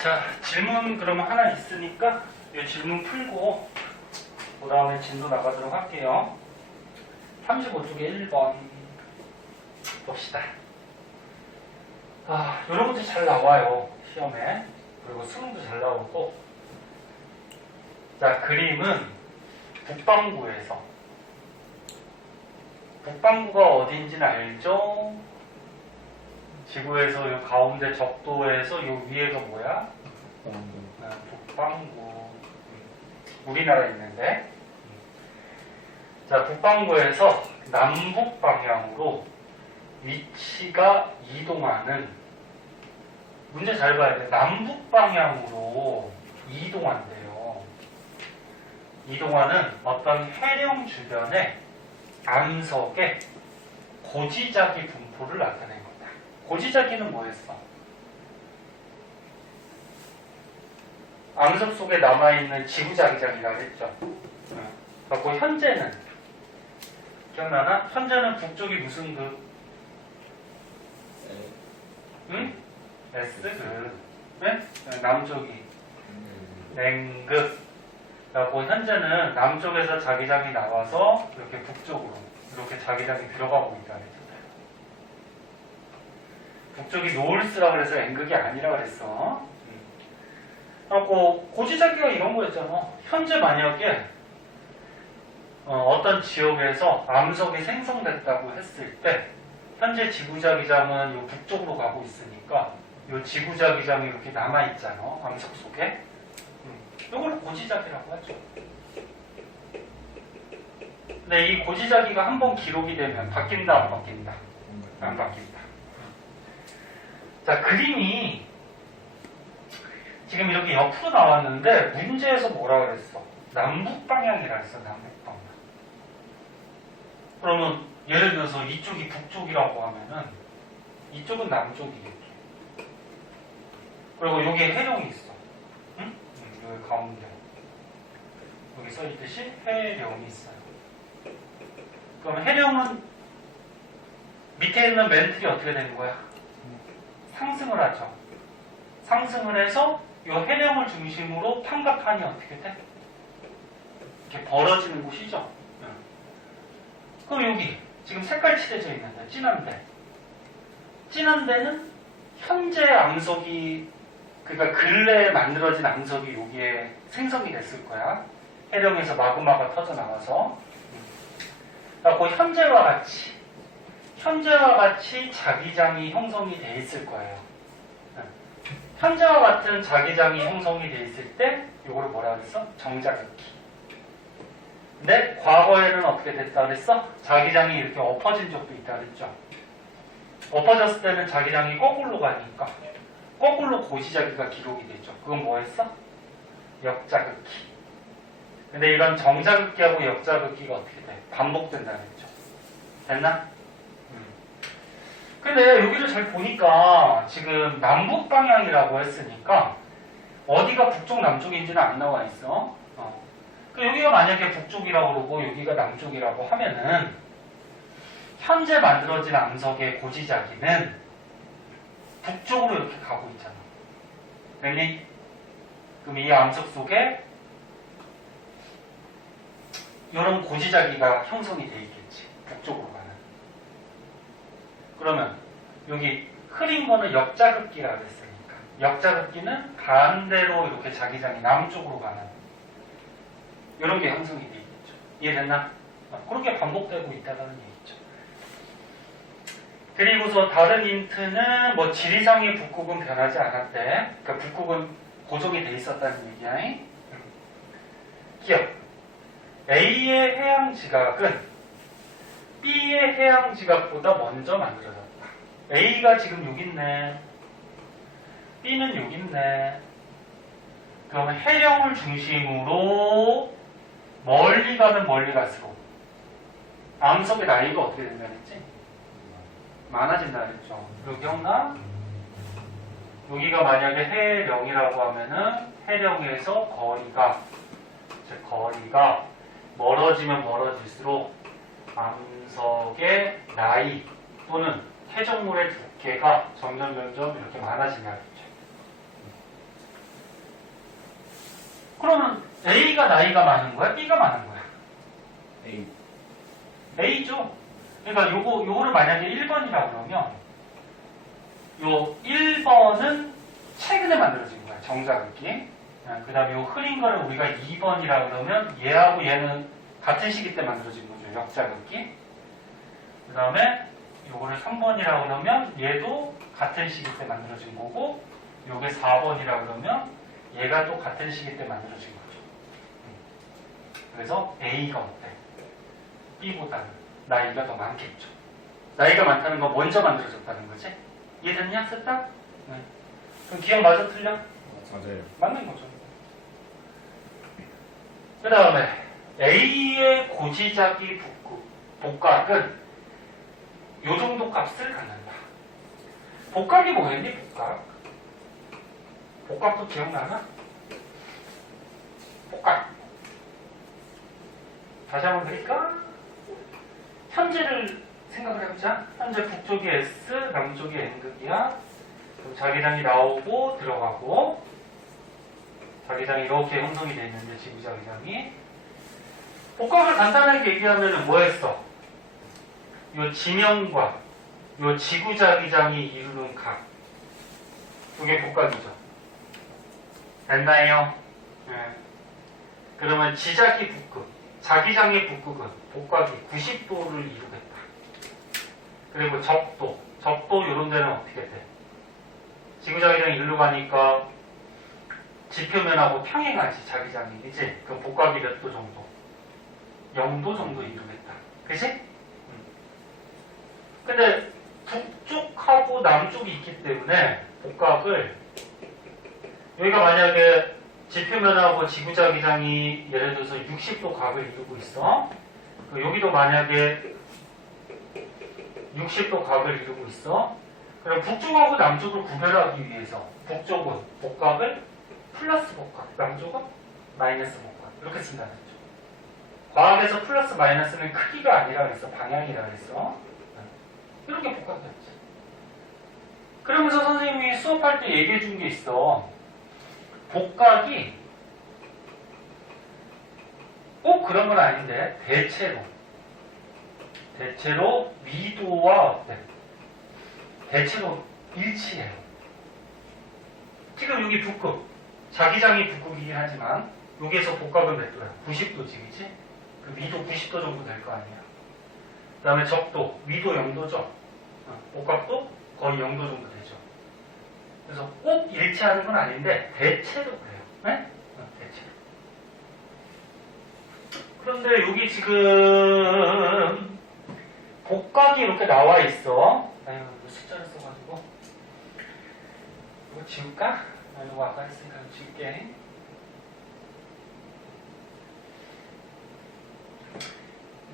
자, 질문 그러면 하나 있으니까 이 질문 풀고 그 다음에 진도 나가도록 할게요. 35쪽에 1번 봅시다. 이런 문제 잘 나와요. 시험에. 그리고 수능도 잘 나오고. 자, 그림은 북방구에서. 북방구가 어딘지는 알죠? 지구에서 요 가운데 적도에서 요 위에가 뭐야? 북방구. 우리나라에 있는데. 자, 북방구에서 남북 방향으로 위치가 이동하는, 문제 잘 봐야 돼. 남북 방향으로 이동한대요. 이동하는 어떤 해령 주변의 암석의 고지자기 분포를 나타낸 겁니다. 고지자기는 뭐였어? 암석 속에 남아있는 지구자기장이라고 했죠. 그리고 현재는 기억나나? 현재는 북쪽이 무슨 급? 응? S급. 네? 남쪽이 N급. 그리고 현재는 남쪽에서 자기장이 나와서 이렇게 북쪽으로 이렇게 자기장이 들어가고 있다는 거잖아요. 북쪽이 노을스라 그래서 N극이 아니라 그랬어. 그리고 고지자기가 이런 거였잖아. 현재 만약에 어떤 지역에서 암석이 생성됐다고 했을 때 현재 지구자기장은 요 북쪽으로 가고 있으니까 요 지구자기장이 이렇게 남아있잖아. 암석 속에. 이걸 고지자기라고 하죠. 근데 이 고지자기가 한번 기록이 되면 바뀐다, 안 바뀐다? 안 바뀐다. 자, 그림이 지금 이렇게 옆으로 나왔는데 문제에서 뭐라 그랬어? 남북 방향이라 했어. 남북 방향. 그러면 예를 들어서 이쪽이 북쪽이라고 하면은 이쪽은 남쪽이겠죠. 그리고 여기에 해령이 있어. 응? 여기 가운데. 여기 써있듯이 해령이 있어요. 그럼 해령은 밑에 있는 멘틀이 어떻게 되는 거야? 상승을 하죠. 상승을 해서 이 해령을 중심으로 판가판이 어떻게 돼? 이렇게 벌어지는 곳이죠. 그럼 여기 지금 색깔 칠해져 있는데 진한 데는 현재 암석이, 그러니까 근래에 만들어진 암석이 여기에 생성이 됐을 거야. 해령에서 마그마가 터져 나와서. 그리고 현재와 같이 자기장이 형성이 돼 있을 거예요. 현재와 같은 자기장이 형성이 돼 있을 때 이거를 뭐라 그랬어? 정자극기. 근데 과거에는 어떻게 됐다 그랬어? 자기장이 이렇게 엎어진 적도 있다 그랬죠. 엎어졌을 때는 자기장이 거꾸로 가니까 거꾸로 고지자기가 기록이 되죠. 그건 뭐였어? 역자극기. 근데 이런 정자극기하고 역자극기가 어떻게 돼? 반복된다 그랬죠. 됐나? 근데 여기를 잘 보니까 지금 남북 방향이라고 했으니까 어디가 북쪽 남쪽인지는 안 나와 있어. 여기가 만약에 북쪽이라고 그러고 여기가 남쪽이라고 하면은 현재 만들어진 암석의 고지자기는 북쪽으로 이렇게 가고 있잖아. 됐니? 그럼 이 암석 속에 이런 고지자기가 형성이 돼 있겠지. 북쪽으로 가는. 그러면 여기 흐린 거는 역자극기라고 했으니까 역자극기는 반대로 이렇게 자기장이 남쪽으로 가는 이런 게 형성이 돼 있겠죠. 이해됐나? 그렇게 반복되고 있다는 얘기죠. 그리고서 다른 힌트는 뭐 지리상의 북극은 변하지 않았대. 그러니까 북극은 고정이 돼 있었다는 얘기야. 기억. A의 해양 지각은 B의 해양 지각보다 먼저 만들어졌다. A가 지금 여기 있네. B는 여기 있네. 그러면 해령을 중심으로 멀리 가면 멀리 갈수록 암석의 나이가 어떻게 된다 그랬지? 많아진다 그랬죠. 여기 기억나? 여기가 만약에 해령이라고 하면은 해령에서 거리가 멀어지면 멀어질수록 암석의 나이 또는 해적물의 두께가 점점 이렇게 많아진다 그랬죠. 그러면 A가 나이가 많은 거야? B가 많은 거야? A. A죠. 그러니까 요거를 만약에 1번이라고 그러면 요 1번은 최근에 만들어진 거야. 정자극기. 그 다음에 요 흐린 거를 우리가 2번이라고 그러면 얘하고 얘는 같은 시기 때 만들어진 거죠. 역자극기. 그 다음에 요거를 3번이라고 그러면 얘도 같은 시기 때 만들어진 거고 요게 4번이라고 그러면 얘가 또 같은 시기 때 만들어진 거죠. 그래서 A가 어때? B보다는 나이가 더 많겠죠. 나이가 많다는 건 먼저 만들어졌다는 거지? 이해됐냐? 됐다? 네. 그럼 기억 맞아 틀려? 맞아요. 맞는 거죠. 그 다음에 A의 고지자기 복각은 요 정도 값을 갖는다. 복각이 뭐였니? 복각. 복각도 기억나나? 복각. 다시 한번 드릴까? 현재를 생각을 해보자. 현재 북쪽이 S, 남쪽이 N극이야. 자기장이 나오고 들어가고 자기장이 이렇게 형성이 되어 있는데 지구자기장이 복각을 간단하게 얘기하면 뭐였어? 요 지면과 요 지구자기장이 이루는 각 그게 복각이죠. 됐나요? 네. 그러면 지자기 북극 자기장의 북극은 복각이 90도를 이루겠다. 그리고 적도 이런 데는 어떻게 돼? 지구자기장이 일로 가니까 지표면하고 평행하지 자기장이 그치? 그럼 복각이 몇 도 정도? 0도 정도 이루겠다. 그치? 근데 북쪽하고 남쪽이 있기 때문에 복각을 여기가 만약에 지표면하고 지구자기장이 예를 들어서 60도 각을 이루고 있어. 여기도 만약에 60도 각을 이루고 있어. 그럼 북쪽하고 남쪽을 구별하기 위해서 북쪽은 복각을 플러스 복각, 남쪽은 마이너스 복각 이렇게 쓴다는 거죠. 과학에서 플러스 마이너스는 크기가 아니라 그랬어. 방향이라 그랬어. 이렇게 복각됐지. 그러면서 선생님이 수업할 때 얘기해 준 게 있어. 복각이 꼭 그런 건 아닌데 대체로 미도와 어때? 대체로 일치해요. 지금 여기 북극 자기장이 북극이긴 하지만 여기에서 복각은 몇 도야? 90도지 그치? 그 미도 90도 정도 될 거 아니야. 그 다음에 적도 미도 0도죠. 복각도 거의 0도 정도 되죠. 그래서 꼭 일치하는 건 아닌데 대체로 그래요. 네? 대체로. 그런데 여기 지금 복각이 이렇게 나와 있어. 아유, 숫자를 써가지고 이거 지울까? 이거 아까 했으니까 지울게.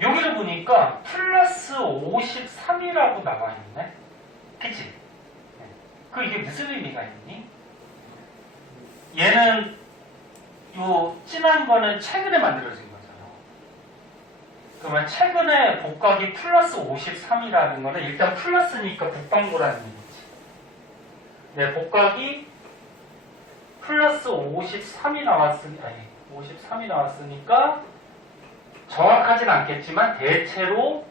여기를 보니까 플러스 53이라고 나와 있네. 그치? 그 이게 무슨 의미가 있니? 얘는 요 진한 거는 최근에 만들어진 거잖아. 그러면 최근에 복각이 플러스 53이라는 거는 일단 플러스니까 북방구라는 의미지. 네, 복각이 플러스 53이 나왔으니까 정확하진 않겠지만 대체로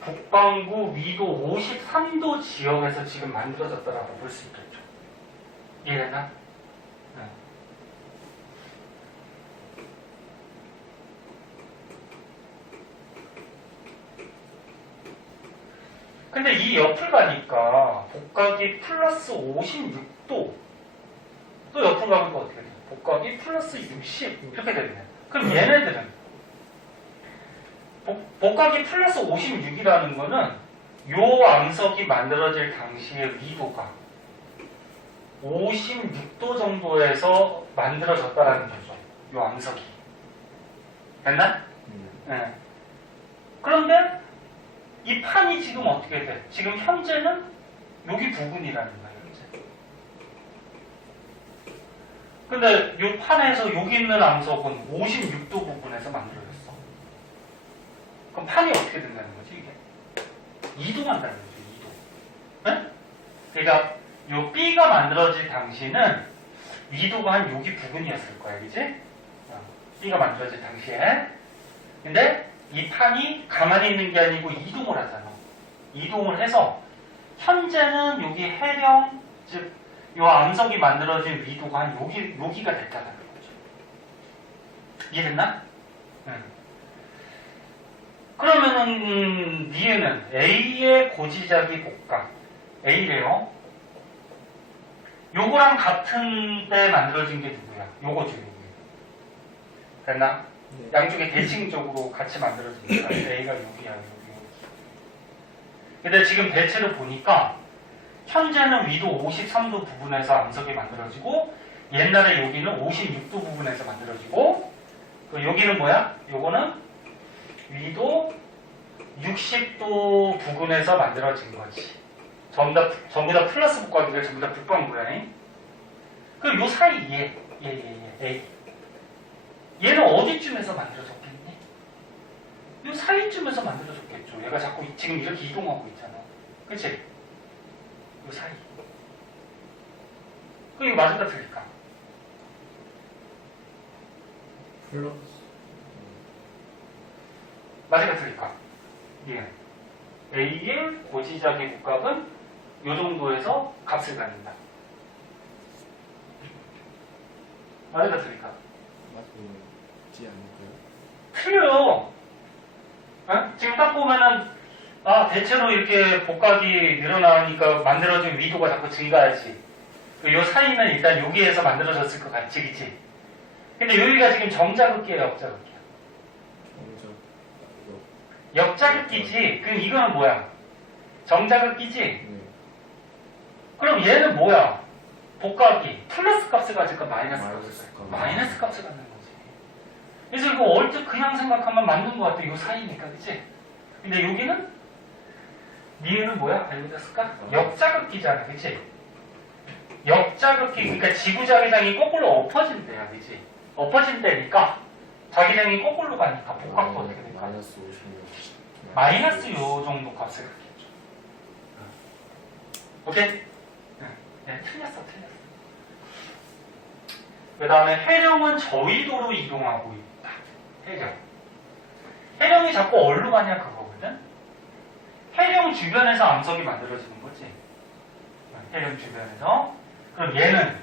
북반구 위도 53도 지역에서 지금 만들어졌다라고 볼 수 있겠죠. 이해됐나? 네. 근데 이 옆을 가니까 복각이 플러스 56도 또 옆을 가면 또 어떻게 돼? 복각이 플러스 60 이렇게 되겠네. 그럼 얘네들은 복각이 플러스 56이라는 거는 요 암석이 만들어질 당시의 위도가 56도 정도에서 만들어졌다라는 거죠. 요 암석이. 됐나? 네. 그런데 이 판이 지금 어떻게 돼? 지금 현재는 여기 부분이라는 거예요. 현재. 근데 이 판에서 여기 있는 암석은 56도 부분에서 만들어졌어. 그럼 판이 어떻게 된다는 거지, 이게? 이동한다는 거죠, 이동. 네? 그러니까, 요 B가 만들어질 당시는 위도가 한 여기 부근이었을 거야, 그지? B가 만들어질 당시에. 근데 이 판이 가만히 있는 게 아니고 이동을 하잖아. 이동을 해서 현재는 여기 해령, 즉, 요 암석이 만들어진 위도가 한 여기가 됐다는 거죠. 이해됐나? 응. 그러면은, 니은은 A의 고지자기 복각. A래요. 요거랑 같은 때 만들어진 게 누구야? 요거죠, 요거. 됐나? 네. 양쪽에 대칭적으로 같이 만들어진 거야. A가 여기야, 여기. 근데 지금 대체로 보니까 현재는 위도 53도 부분에서 암석이 만들어지고 옛날에 여기는 56도 부분에서 만들어지고 여기는 뭐야? 요거는 위도 60도 부근에서 만들어진 거지. 전부 다 플러스 복각이고 전부 다 북방구야. 그럼 요 사이 얘. 얘는 어디쯤에서 만들어졌겠니? 요 사이쯤에서 만들어졌겠죠. 얘가 자꾸 지금 이렇게 이동하고 있잖아. 그치? 요 사이. 그럼 이거 맞을까 틀릴까? 플러스. 맞을까 틀릴까? 예. A의 고지자기 복각은 요 정도에서 값을 갖는다. 맞을까 틀릴까? 맞지 않을까요? 틀려요. 어? 지금 딱 보면은 대체로 이렇게 복각이 늘어나니까 만들어진 위도가 자꾸 증가하지. 요 사이는 일단 여기에서 만들어졌을 것 같지, 그치? 근데 여기가 지금 정자극기야, 역자극기야? 역자극기지. 그럼 이거는 뭐야? 정자극기지? 네. 그럼 얘는 뭐야? 복각이 플러스 값을 가질까, 마이너스 값을 마이너스 가질까? 값. 마이너스 값을 갖는 거지. 그래서 이거 얼핏 그냥 생각하면 맞는 것 같아. 요 사이니까, 그치? 근데 여기는 니은은 뭐야? 알고 있었을까? 역자극기잖아, 그치? 역자극기, 그러니까 지구자기장이 거꾸로 엎어진대요, 그치? 엎어진다니까 자기장이 거꾸로 가니까 복각도 어떻게 될까? 마이너스 56. 마이너스 요 정도 값을 갖겠죠. 오케이? 네, 틀렸어. 그 다음에 해령은 저위도로 이동하고 있다. 해령이 자꾸 어디로 가냐 그거거든? 해령 주변에서 암석이 만들어지는 거지. 해령 주변에서. 그럼 얘는,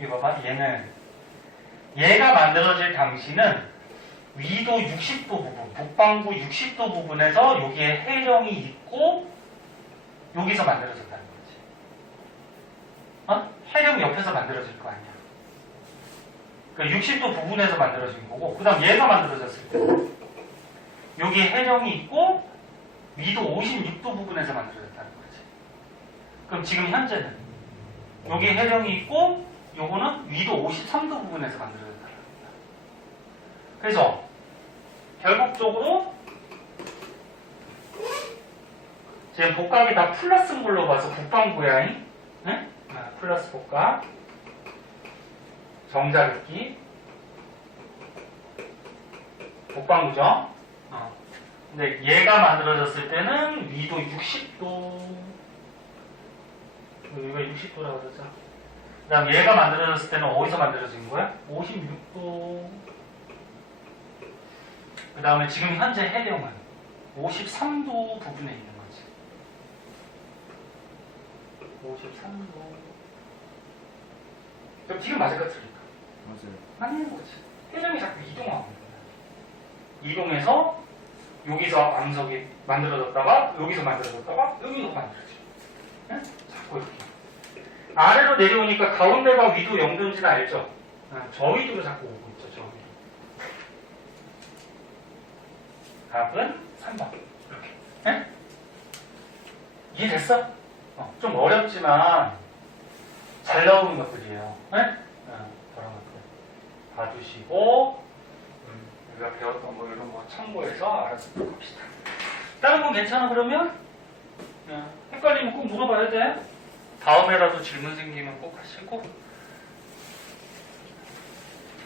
이거 봐봐, 얘가 만들어질 당시는 위도 60도 부분, 북방구 60도 부분에서 여기에 해령이 있고 여기서 만들어졌다는 거지. 해령 옆에서 만들어질 거 아니야. 그 60도 부분에서 만들어진 거고, 그 다음 얘가 만들어졌을 때 여기 해령이 있고 위도 56도 부분에서 만들어졌다는 거지. 그럼 지금 현재는 여기 해령이 있고 요거는 위도 53도 부분에서 만들어졌다는 거야. 그래서 결국적으로 지금 복각이 다 플러스인 걸로 봐서 북방구야. 네? 플러스 복각, 정자극기, 북방구죠. 근데 얘가 만들어졌을 때는 위도 60도, 여기가 60도라고 그러죠. 그 다음 얘가 만들어졌을 때는 어디서 만들어진 거야? 56도. 그 다음에 지금 현재 해령은 53도 부분에 있는 거지. 53도. 그럼 지금 맞을까 틀릴까? 맞아요. 아닌 거지. 해령이 자꾸 이동하고 있는 거야. 이동해서 여기서 암석이 만들어졌다가 여기서 만들어졌다가 여기서 만들어져. 네? 자꾸 이렇게. 아래로 내려오니까 가운데가 위도 0도인지는 알죠? 저 위도로 자꾸 오고 있죠. 저 위도. 답은 3번. 이렇게. 네? 이해됐어? 좀 어렵지만 잘 나오는 것들이에요. 네? 그런 것들 봐두시고 우리가 배웠던 거 이런 거 참고해서 알아서 풀어봅시다. 다른 건 괜찮아 그러면? 헷갈리면 꼭 물어봐야 돼. 다음에라도 질문 생기면 꼭 하시고.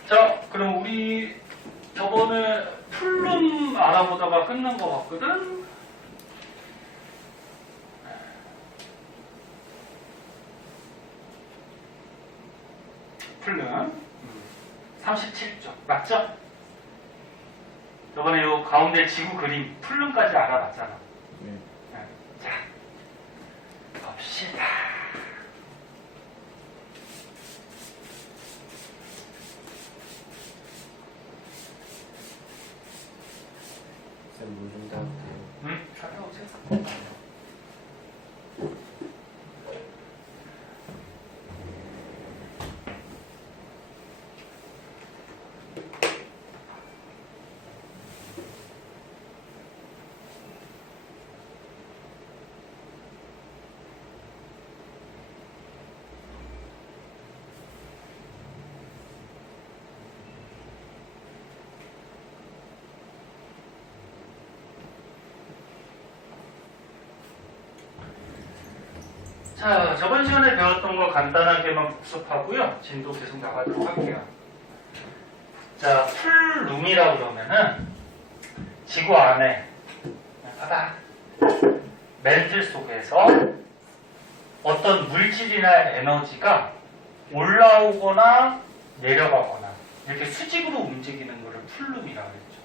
자, 그럼 우리 저번에 풀룸 알아보다가 끝난 것 같거든? 풀름 37쪽 맞죠? 저번에 요 가운데 지구 그림 풀름까지 알아봤잖아. 네. 자, 봅시다. 쌤, 물좀 따도 돼요? 찾아오세요. 자, 저번 시간에 배웠던 거 간단하게만 복습하고요. 진도 계속 나가도록 할게요. 자, 풀룸이라고 그러면은 지구 안에 바닥 멘틀 속에서 어떤 물질이나 에너지가 올라오거나 내려가거나 이렇게 수직으로 움직이는 것을 풀룸이라고 했죠.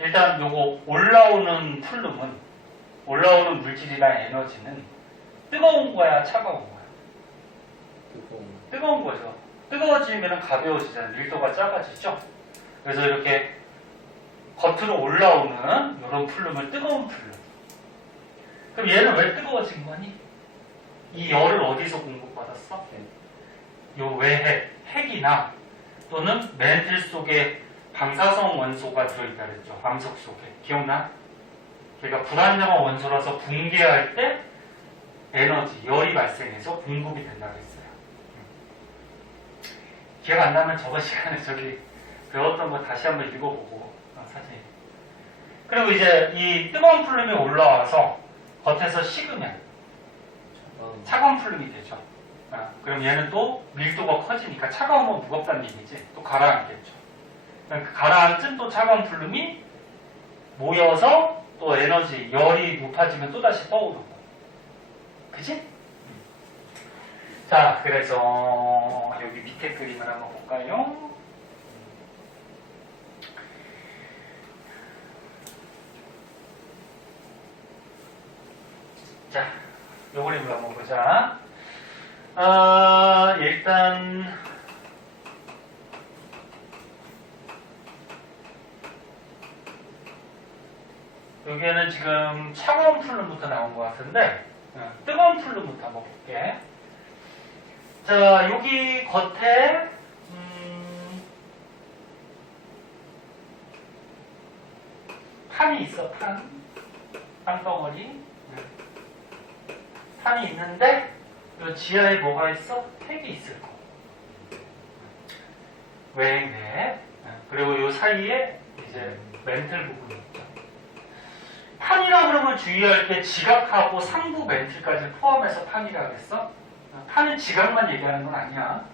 일단 요거 올라오는 풀룸은 올라오는 물질이나 에너지는 뜨거운 거야, 차가운 거야? 뜨거운 거죠. 뜨거워지면 가벼워지잖아요. 밀도가 작아지죠. 그래서 이렇게 겉으로 올라오는 이런 풀름을 뜨거운 풀름. 그럼 얘는 왜 뜨거워진 거니? 이 열을 어디서 공급받았어? 요 외핵, 핵이나 또는 멘틀 속에 방사성 원소가 들어있다 그랬죠. 암석 속에. 기억나? 그러니까 불안정한 원소라서 붕괴할 때 에너지, 열이 발생해서 공급이 된다고 했어요. 기억 안 나면 저번 시간에 저기 배웠던 거 다시 한번 읽어보고 사진. 그리고 이제 이 뜨거운 풀름이 올라와서 겉에서 식으면 차가운 풀름이 되죠. 그럼 얘는 또 밀도가 커지니까 차가우면 무겁다는 얘기지. 또 가라앉겠죠. 그 가라앉은 또 차가운 풀름이 모여서 또 에너지, 열이 높아지면 또다시 떠오르고. 그치? 자, 그래서 여기 밑에 그림을 한번 볼까요? 자, 요 그림을 한번 보자. 일단 여기에는 지금 차가운 풀름부터 나온 것 같은데 뜨거운 풀름부터 한번 볼게. 자, 여기 겉에 판이 있어. 판덩어리. 판이 있는데 이 지하에 뭐가 있어? 핵이 있을 거. 외핵. 그리고 이 사이에 이제 멘틀 부분이 있죠. 판이라 그러면 주의할 게 지각하고 상부 멘틀까지 포함해서 판이라고 했어? 판은 지각만 얘기하는 건 아니야.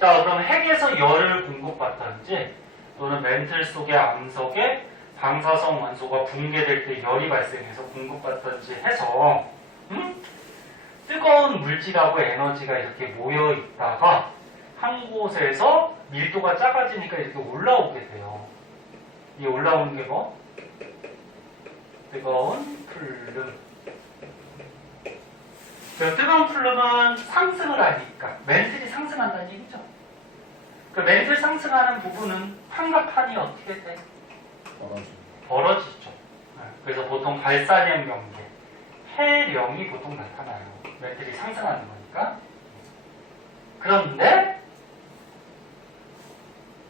자, 그럼 핵에서 열을 공급받든지 또는 멘틀 속의 암석에 방사성 원소가 붕괴될 때 열이 발생해서 공급받든지 해서 뜨거운 물질하고 에너지가 이렇게 모여 있다가 한 곳에서 밀도가 작아지니까 이렇게 올라오게 돼요. 이 올라오는 게 뭐? 뜨거운 풀름. 뜨거운 풀름은 상승을 하니까 멘틀이 상승한다는 얘기죠. 그 멘틀 상승하는 부분은 판과 판이 어떻게 돼? 벌어지죠. 그래서 보통 발산형 경계, 해령이 보통 나타나요. 멘틀이 상승하는 거니까. 그런데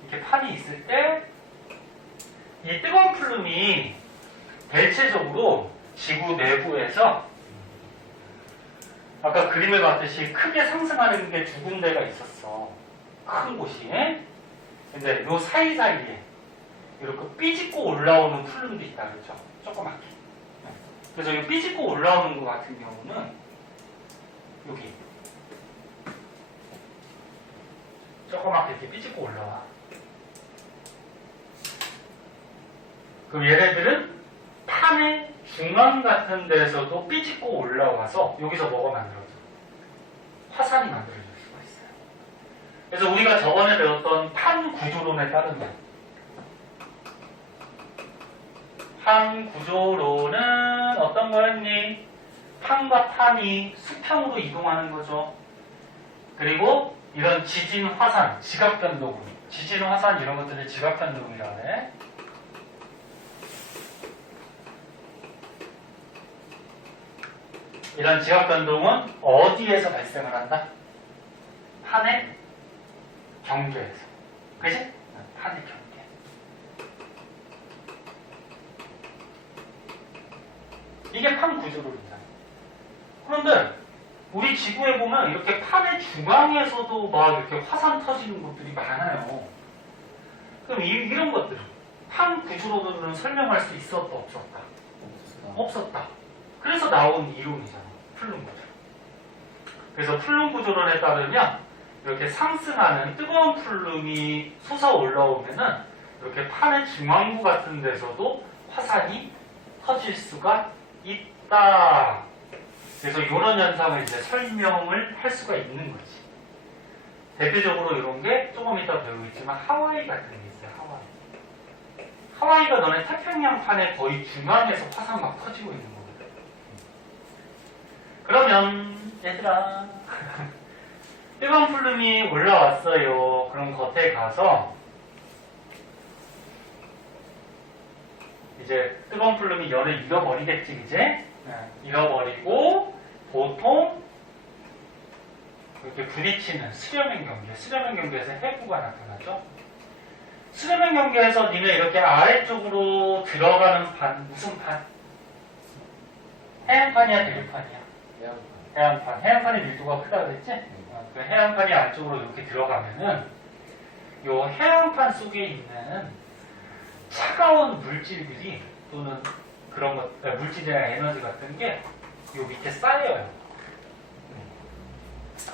이렇게 판이 있을 때 이 뜨거운 풀름이 대체적으로 지구 내부에서 아까 그림에 봤듯이 크게 상승하는 게 두 군데가 있었어. 큰 곳이. 근데 요 사이사이에 이렇게 삐집고 올라오는 풀름도 있다 그랬죠. 조그맣게. 그래서 이 삐집고 올라오는 것 같은 경우는 여기 조그맣게 이렇게 삐집고 올라와. 그럼 얘네들은 판의 중앙 같은 데서도 삐집고 올라와서 여기서 뭐가 만들어져? 화산이 만들어질 수가 있어요. 그래서 우리가 저번에 배웠던 판 구조론에 따르면 판 구조론은 어떤 거였니? 판과 판이 수평으로 이동하는 거죠. 그리고 이런 지진, 화산, 지각변동, 지진, 화산 이런 것들을 지각변동이라고 해. 이런 지각변동은 어디에서 발생을 한다? 판의 경계에서. 그지? 판의 경계. 이게 판 구조론이잖아. 그런데 우리 지구에 보면 이렇게 판의 중앙에서도 막 이렇게 화산 터지는 곳들이 많아요. 그럼 이런 것들 판 구조론으로는 설명할 수 있었다 없었다? 없었다. 그래서 나온 이론이잖아. 플룸 구조. 그래서 플룸 구조론에 따르면 이렇게 상승하는 뜨거운 플룸이 솟아 올라오면은 이렇게 판의 중앙부 같은 데서도 화산이 터질 수가 있다. 그래서 이런 현상을 이제 설명을 할 수가 있는 거지. 대표적으로 이런 게 조금 이따 배우겠지만 하와이 같은 게 있어요. 하와이. 하와이가 너네 태평양판의 거의 중앙에서 화산 막 터지고 있는 거거든. 그러면 얘들아 뜨거운 플룸이 올라왔어요. 그럼 겉에 가서 이제 뜨거운 플룸이 열을 잃어버리겠지, 이제? 잃어버리고 보통 이렇게 부딪히는 수렴행 경계, 수렴행 경계에서 해부가 나타나죠. 수렴행 경계에서 니네 이렇게 아래쪽으로 들어가는 판, 무슨 판? 해안판이야, 대륙판이야? 해안판. 해안판의 밀도가 크다 그랬지? 그 해안판이 안쪽으로 이렇게 들어가면은 요 해안판 속에 있는 차가운 물질들이 또는 그런 것, 물질이나 에너지 같은 게 요 밑에 쌓여요.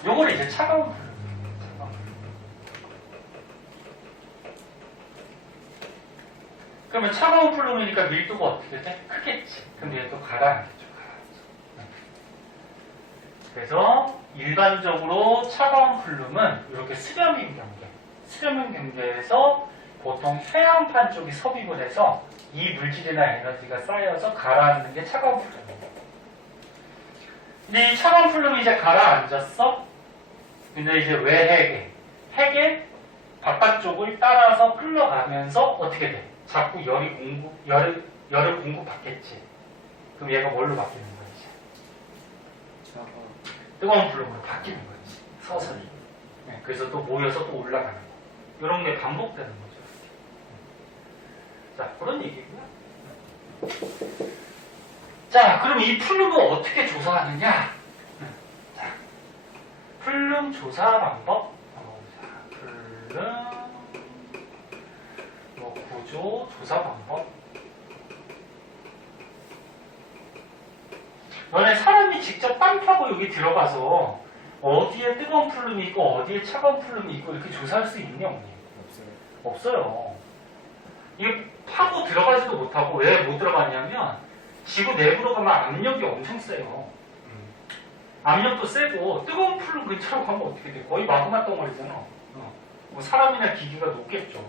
요걸 이제 차가운 플룸. 그러면 차가운 플룸이니까 밀도가 어떻게 돼? 크겠지. 그럼 얘 또 가라앉겠죠. 그래서 일반적으로 차가운 플룸은 이렇게 수렴인 경계, 수렴인 경계에서 보통 해안판 쪽이 섭입을 해서 이 물질이나 에너지가 쌓여서 가라앉는 게 차가운 플룸이에요. 근데 이 차가운 플룸이 이제 가라앉았어? 근데 이제 외핵에, 핵의 바깥쪽을 따라서 끌려가면서 어떻게 돼? 자꾸 열을 공급받겠지. 그럼 얘가 뭘로 바뀌는 거야, 이제? 뜨거운 플룸으로 바뀌는 거지. 서서히. 네, 그래서 또 모여서 또 올라가는 거. 이런 게 반복되는 거죠. 자, 그런 얘기고요. 자, 그럼 이 플룸을 어떻게 조사하느냐? 자, 플룸 조사 방법. 자, 플룸 구조 조사 방법. 너네 사람이 직접 땅 파고 여기 들어가서 어디에 뜨거운 플룸이 있고 어디에 차가운 플룸이 있고 이렇게 조사할 수 있냐, 없니? 없어요. 이게 파고 들어가지도 못하고 왜 못 들어가냐면 지구 내부로 가면 압력이 엄청 세요. 압력도 세고 뜨거운 플룸 근처로 가면 어떻게 돼? 거의 마그마 덩어리잖아. 뭐 사람이나 기기가 녹겠죠.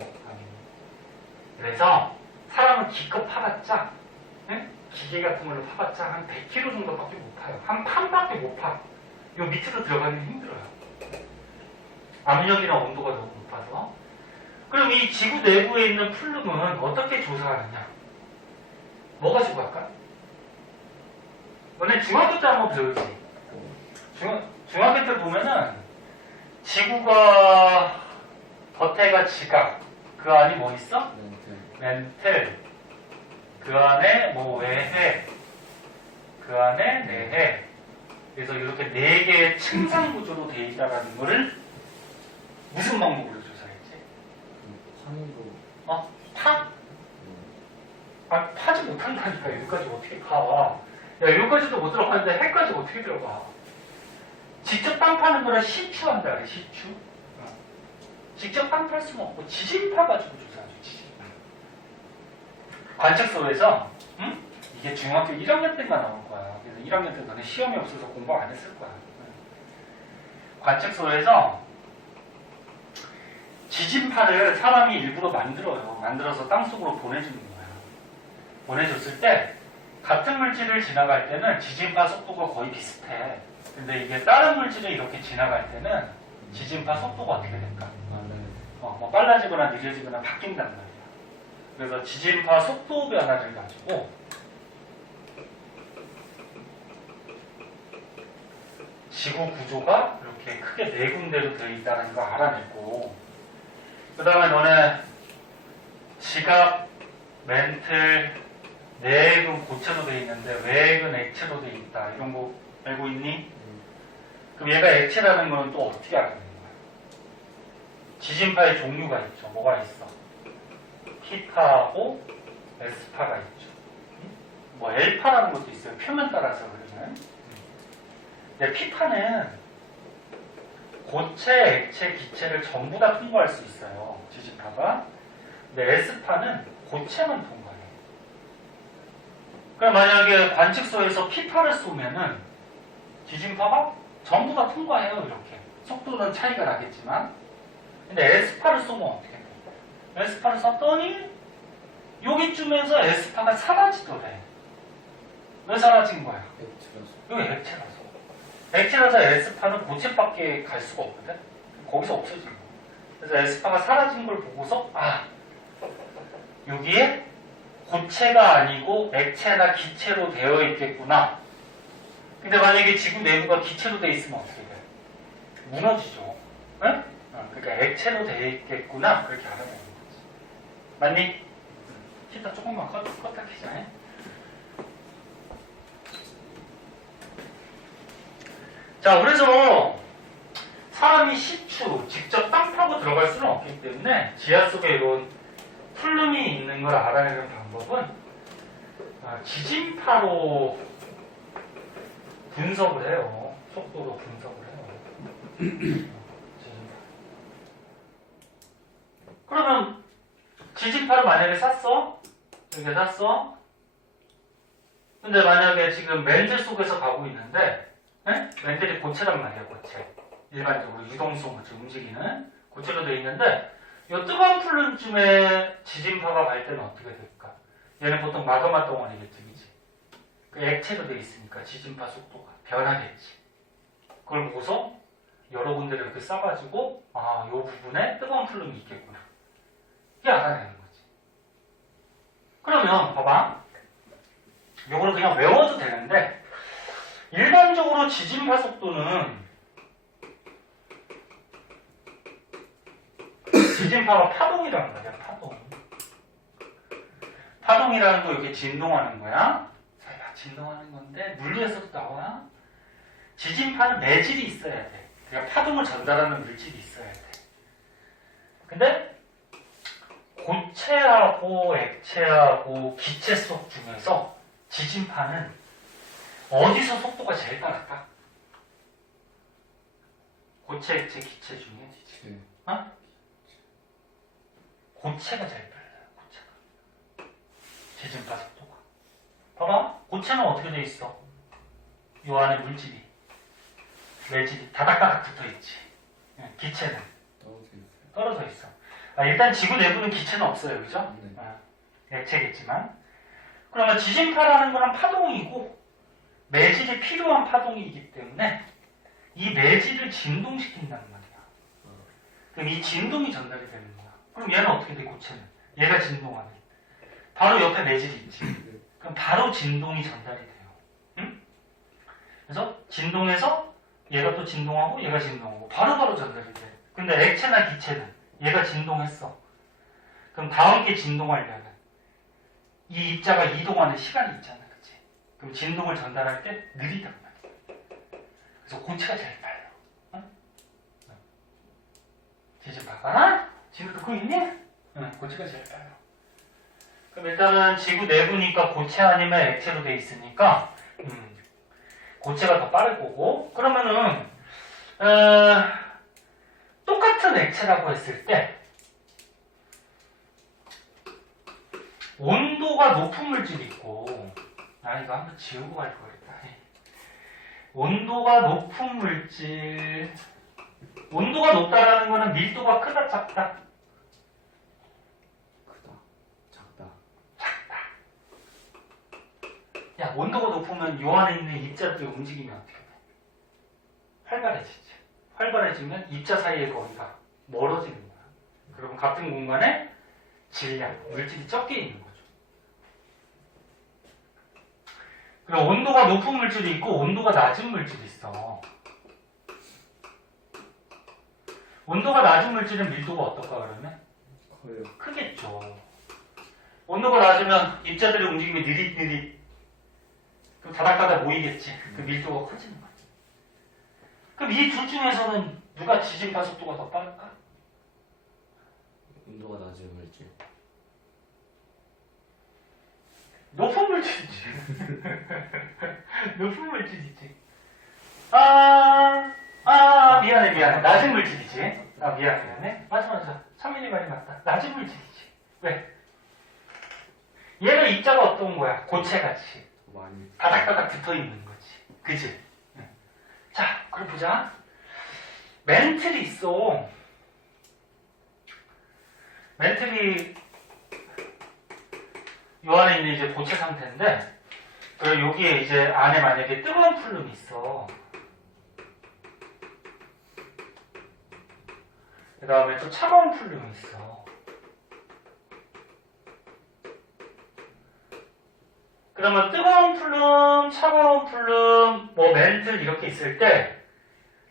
그래서 사람은 기껏 파봤자 기계 같은 걸로 파봤자 한 100km 정도밖에 못 파요. 한 판밖에 못 파. 요 밑으로 들어가기는 힘들어요. 압력이나 온도가 너무 높아서. 그럼 이 지구 내부에 있는 플룸은 어떻게 조사하느냐? 뭐 가지고 할까? 너네 중학교 때 한번 배우지? 중학교 때 보면은 지구가 겉에가 지각, 그 안이 뭐 있어? 멘틀, 그 안에 뭐 외핵, 그 안에 내핵. 그래서 이렇게 4개의 층상 구조로 되어 있다는 거를 무슨 방법으로 조사했지? 판으로. 파? 아, 파지 못한다니까. 여기까지 어떻게 가? 야, 여기까지도 못 들어가는데 핵까지 어떻게 들어가? 직접 땅 파는 거랑 시추한다 그래, 시추. 직접 땅 팔 수는 없고 지진파 가지고 조사하죠, 지진파. 관측소에서, 이게 중학교 1학년 때만 나올 거야. 그래서 1학년 때 너네 시험이 없어서 공부 안 했을 거야. 관측소에서 지진파를 사람이 일부러 만들어요. 만들어서 땅속으로 보내주는 거야. 보내줬을 때 같은 물질을 지나갈 때는 지진파 속도가 거의 비슷해. 근데 이게 다른 물질이 이렇게 지나갈 때는 지진파 속도가 어떻게 될까? 뭐 빨라지거나 느려지거나 바뀐단 말이야. 그래서 지진파 속도 변화를 가지고 지구 구조가 이렇게 크게 네 군데로 되어 있다는 거 알아냈고, 그 다음에 너네 지갑, 멘틀, 내액은 고체로 되어 있는데 외액은 액체로 되어 있다. 이런 거 알고 있니? 그럼 얘가 액체라는 거는 또 어떻게 알아내는 거야? 지진파의 종류가 있죠. 뭐가 있어? P파하고 S파가 있죠. 뭐 L파라는 것도 있어요. 표면 따라서 그러면. 근데 P파는 고체, 액체, 기체를 전부 다 통과할 수 있어요. 지진파가. 근데 S파는 고체만 통과해요. 그럼 만약에 관측소에서 P파를 쏘면은 지진파가 전부 다 통과해요. 이렇게. 속도는 차이가 나겠지만. 근데 S파를 쏘면 어떻게 돼요? S파를 쐈더니 여기쯤에서 S파가 사라지더래. 왜 사라진 거야? 여기 액체라서. 액체라서 S파는 고체밖에 갈 수가 없거든? 거기서 없어진 거야. 그래서 S파가 사라진 걸 보고서 여기에 고체가 아니고 액체나 기체로 되어 있겠구나. 근데 만약에 지구 내부가 기체로 되어 있으면 어떻게 돼? 무너지죠. 응? 그러니까 액체로 되어 있겠구나. 그렇게 알아내는 거지. 맞니? 히터 조금만 껐다 키자. 자, 그래서 사람이 시추, 직접 땅 파고 들어갈 수는 없기 때문에 지하 속에 이런 풀름이 있는 걸 알아내는 방법은 지진파로 분석을 해요. 속도로 분석을 해요. 그러면 지진파를 만약에 쐈어? 이렇게 쐈어? 근데 만약에 지금 멘틀 속에서 가고 있는데 멘틀이 고체란 말이야. 고체. 일반적으로 유동성 같이 움직이는 고체로 되어 있는데 이 뜨거운 풀름쯤에 지진파가 갈 때는 어떻게 될까? 얘는 보통 마그마 덩어리겠지, 그지? 그 액체로 되어 있으니까 지진파 속도가 변하겠지. 그걸 보고서 여러 군데를 이렇게 싸가지고 이 부분에 뜨거운 풀름이 있겠구나. 이게 알아내는 거지. 그러면 봐봐. 요거는 그냥 외워도 되는데 일반적으로 지진파 속도는 지진파가 파동이라는 거야. 파동. 파동이라는 거 이렇게 진동하는 거야. 자, 진동하는 건데 물리에서도 나와. 지진파는 매질이 있어야 돼. 그러니까 파동을 전달하는 물질이 있어야 돼. 근데 고체하고 액체하고 기체 속 중에서 지진파는 어디서 속도가 제일 빠를까? 고체, 액체, 기체 중에 고체가 제일 빨라요. 고체가. 지진파 속도가. 봐봐. 고체는 어떻게 돼 있어? 요 안에 물질이 매질이 다닥다닥 붙어있지. 기체는 떨어져 있어. 일단 지구 내부는 기체는 없어요. 그죠? 액체겠지만. 그러면 지진파라는 거는 파동이고 매질이 필요한 파동이기 때문에 이 매질을 진동시킨다는 말이야. 그럼 이 진동이 전달이 되는 거야. 그럼 얘는 어떻게 돼? 고체는. 얘가 진동하네. 바로 옆에 매질이 있지. 그럼 바로 진동이 전달이 돼요. 응? 그래서 진동해서 얘가 또 진동하고 얘가 진동하고 바로바로 전달이 돼. 근데 액체나 기체는 얘가 진동했어. 그럼 다음 게 진동하려면 이 입자가 이동하는 시간이 있잖아. 그치? 그럼 진동을 전달할 때 느리단 말이야. 그래서 고체가 제일 빨라. 응? 지진파가? 지금 듣고 있니? 응, 고체가 제일 빨라. 그럼 일단은 지구 내부니까 고체 아니면 액체로 돼 있으니까 고체가 더 빠를 거고, 그러면은 똑같은 액체라고 했을 때 온도가 높은 물질이 있고, 이거 한번 지우고 갈 거겠다. 온도가 높은 물질, 온도가 높다라는 거는 밀도가 크다, 작다? 크다. 작다. 야, 온도가 높으면 요 안에 있는 입자들이 움직이면 어떻게 돼? 활발해지지. 활발해지면 입자 사이의 거리가 멀어지는 거야. 그러면 같은 공간에 질량, 물질이 적게 있는 거죠. 그럼 온도가 높은 물질이 있고 온도가 낮은 물질이 있어. 온도가 낮은 물질은 밀도가 어떨까 그러면? 커요. 크겠죠. 온도가 낮으면 입자들이 움직이면 느릿느릿. 그럼 다닥다닥 모이겠지. 그 밀도가 커지는 거지. 그럼 이 둘 중에서는 누가 지진파 속도가 더 빠를까? 온도가 낮은 물질. 높은 물질이지. 높은 물질이지. 미안해. 낮은 물질이지. 미안해. 맞아. 창민이 말이 맞다. 낮은 물질이지. 왜? 얘는 입자가 어떤 거야? 고체같이. 많이. 다닥다닥 붙어 있는 거지. 그지? 자, 그럼 보자. 멘틀이 있어. 멘틀이 요 안에 있는 이제 고체 상태인데, 그리고 여기에 이제 안에 만약에 뜨거운 플룸이 있어. 그 다음에 또 차가운 플룸이 있어. 그러면 뜨거운 플룸, 차가운 플룸, 뭐 멘틀 이렇게 있을 때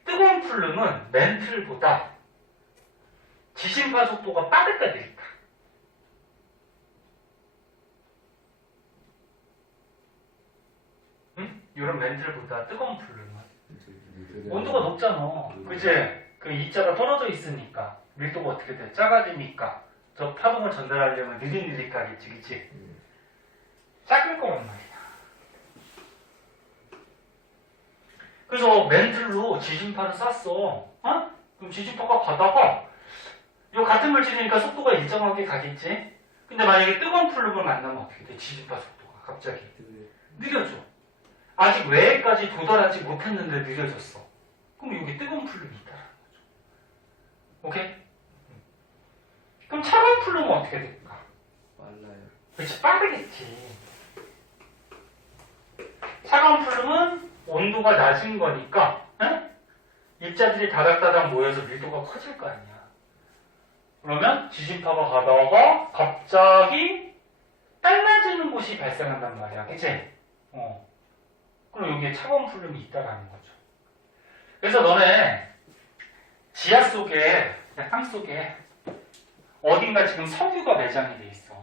뜨거운 플룸은 멘틀보다 지진파 속도가 빠를까 느릴까? 응? 이런 멘틀보다 뜨거운 플룸은 온도가 높잖아. 그치? 그 입자가 떨어져 있으니까 밀도가 어떻게 돼? 작아지니까 저 파동을 전달하려면 느릿느릿 가겠지, 그치? 작을 거란 말이야. 그래서 멘틀로 지진파를 쐈어. 그럼 지진파가 가다가 이 같은 물질이니까 속도가 일정하게 가겠지? 근데 만약에 뜨거운 플룸을 만나면 어떻게 돼? 지진파 속도가 갑자기 느려져. 아직 외에까지 도달하지 못했는데 느려졌어. 그럼 여기 뜨거운 플룸이 있다라는 거죠. 오케이? 그럼 차가운 플룸은 어떻게 될까? 빨라요. 그렇지, 빠르겠지. 차가운 플룸은 온도가 낮은 거니까 입자들이 다닥다닥 모여서 밀도가 커질 거 아니야. 그러면 지진파가 가다가 갑자기 빨라지는 곳이 발생한단 말이야. 그치? 그럼 여기에 차가운 플룸이 있다라는 거죠. 그래서 너네 지하 속에, 땅 속에 어딘가 지금 석유가 매장이 돼 있어.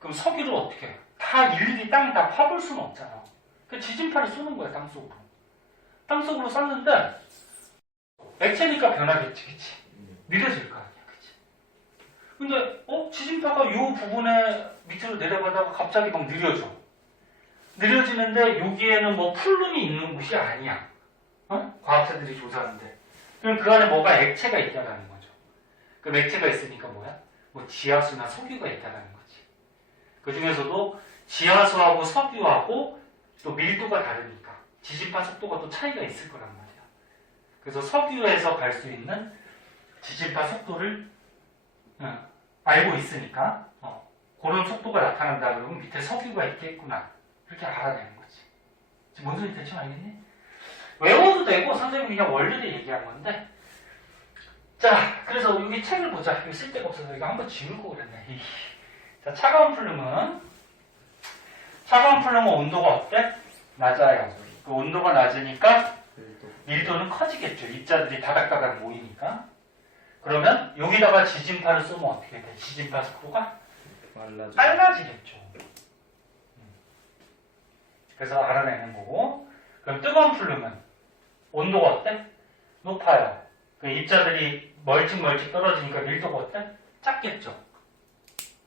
그럼 석유를 어떻게 해? 다 일일이 땅에 다 파볼 수는 없잖아. 그 지진파를 쏘는 거야, 땅속으로. 땅속으로 쐈는데 액체니까 변하겠지, 그치? 느려질 거 아니야, 그치? 근데 지진파가 이 부분에 밑으로 내려가다가 갑자기 막 느려져. 느려지는데 여기에는 뭐 플룸이 있는 곳이 아니야. 과학자들이 조사하는데. 그럼 그 안에 뭐가 액체가 있다라는 거죠. 그럼 액체가 있으니까 뭐야? 뭐 지하수나 석유가 있다라는 거지. 그 중에서도 지하수하고 석유하고 또 밀도가 다르니까 지진파 속도가 또 차이가 있을 거란 말이야. 그래서 석유에서 갈 수 있는 지진파 속도를 알고 있으니까 그런 속도가 나타난다 그러면 밑에 석유가 있겠구나. 이렇게 알아내는 거지. 지금 뭔 소리 대충 알겠니? 외워도 되고 선생님이 그냥 원리를 얘기한 건데. 자, 그래서 여기 책을 보자. 이거 쓸 데가 없어서 이거 한번 지우고 그랬네. 자, 차가운 플룸은 온도가 어때? 낮아요. 그 온도가 낮으니까 밀도는 커지겠죠. 입자들이 다닥다닥 모이니까. 그러면 여기다가 지진파를 쏘면 어떻게 돼? 지진파 속도가 빨라지겠죠. 그래서 알아내는 거고. 그럼 뜨거운 플룸은 온도가 어때? 높아요. 그 입자들이 멀찍멀찍 떨어지니까 밀도가 어때? 작겠죠.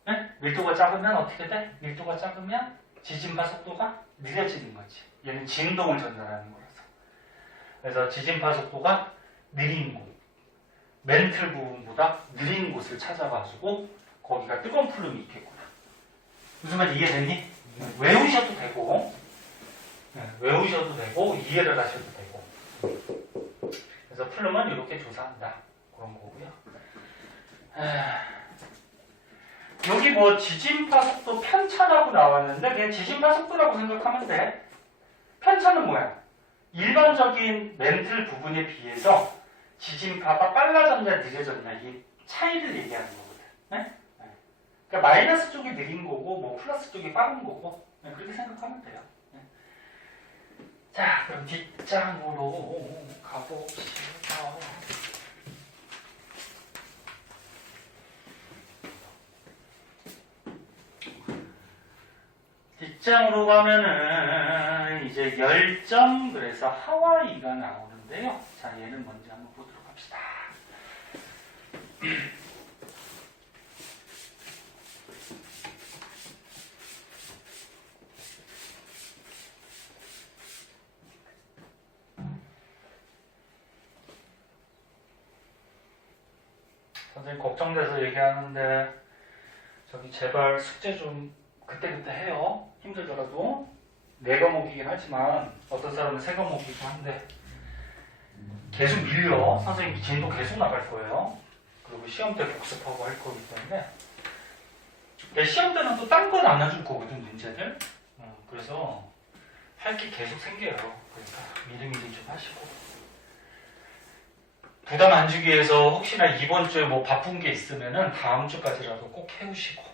네? 밀도가 작으면 어떻게 돼? 밀도가 작으면 지진파 속도가 느려지는 거지. 얘는 진동을 전달하는 거라서. 그래서 지진파 속도가 느린 곳, 멘틀 부분보다 느린 곳을 찾아가지고 거기가 뜨거운 플룸이 있겠구나. 무슨 말인지 이해됐니? 외우셔도 되고, 이해를 하셔도 되고. 그래서 플룸은 이렇게 조사한다. 그런 거고요. 여기 뭐 지진파 속도 편차라고 나왔는데 그냥 지진파 속도라고 생각하면 돼. 편차는 뭐야? 일반적인 멘틀 부분에 비해서 지진파가 빨라졌냐 느려졌냐 이 차이를 얘기하는 거거든. 네? 그러니까 마이너스 쪽이 느린 거고 뭐 플러스 쪽이 빠른 거고 그렇게 생각하면 돼요. 자, 그럼 뒷장으로 가봅시다. 뒷장으로 가면은 이제 열점, 그래서 하와이가 나오는데요. 자, 얘는 먼저 한번 보도록 합시다. 선생님 걱정돼서 얘기하는데 저기 제발 숙제 좀 그때그때 해요. 힘들더라도. 4과목이긴 하지만 어떤 사람은 3과목이기도 한데 계속 밀려. 선생님 진도 계속 나갈 거예요. 그리고 시험 때 복습하고 할 거기 때문에 시험 때는 또 딴 거 나눠줄 거거든, 문제들. 그래서 할 게 계속 생겨요. 그러니까 미리미리 좀 하시고 부담 안 주기 위해서 혹시나 이번 주에 뭐 바쁜 게 있으면은 다음 주까지라도 꼭 해오시고.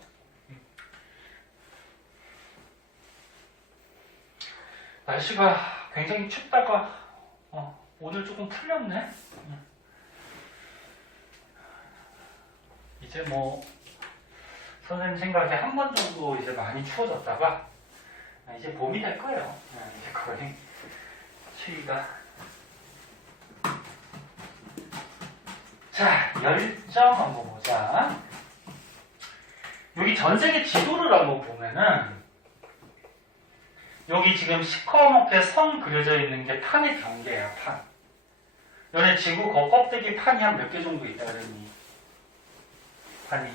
날씨가 굉장히 춥다가 오늘 조금 풀렸네. 이제 뭐 선생님 생각에 한 번 정도 이제 많이 추워졌다가 이제 봄이 될 거예요. 이제 거의 추위가. 자, 열정 한번 보자. 여기 전 세계 지도를 한번 보면은 여기 지금 시커멓게 선 그려져 있는 게 판의 경계야, 판. 연애 지구 껍데기 판이 한 몇 개 정도 있다 그랬니? 판이.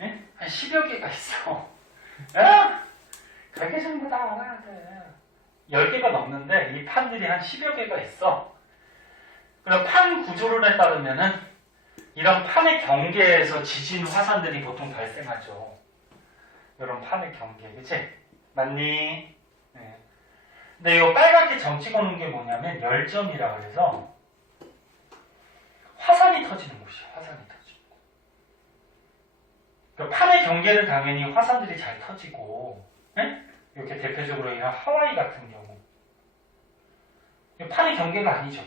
예? 한 10여 개가 있어. 야! 100개 정도 다 알아야 돼. 10개가 넘는데 이 판들이 한 10여 개가 있어. 그럼 판 구조론에 따르면은 이런 판의 경계에서 지진 화산들이 보통 발생하죠. 이런 판의 경계, 그치? 맞니? 네. 근데 이 빨갛게 점 찍어놓은 게 뭐냐면 열점이라 그래서 화산이 터지는 곳이야. 화산이 터지는 곳. 그러니까 판의 경계는 당연히 화산들이 잘 터지고, 네? 이렇게 대표적으로 이런 하와이 같은 경우 판의 경계가 아니죠.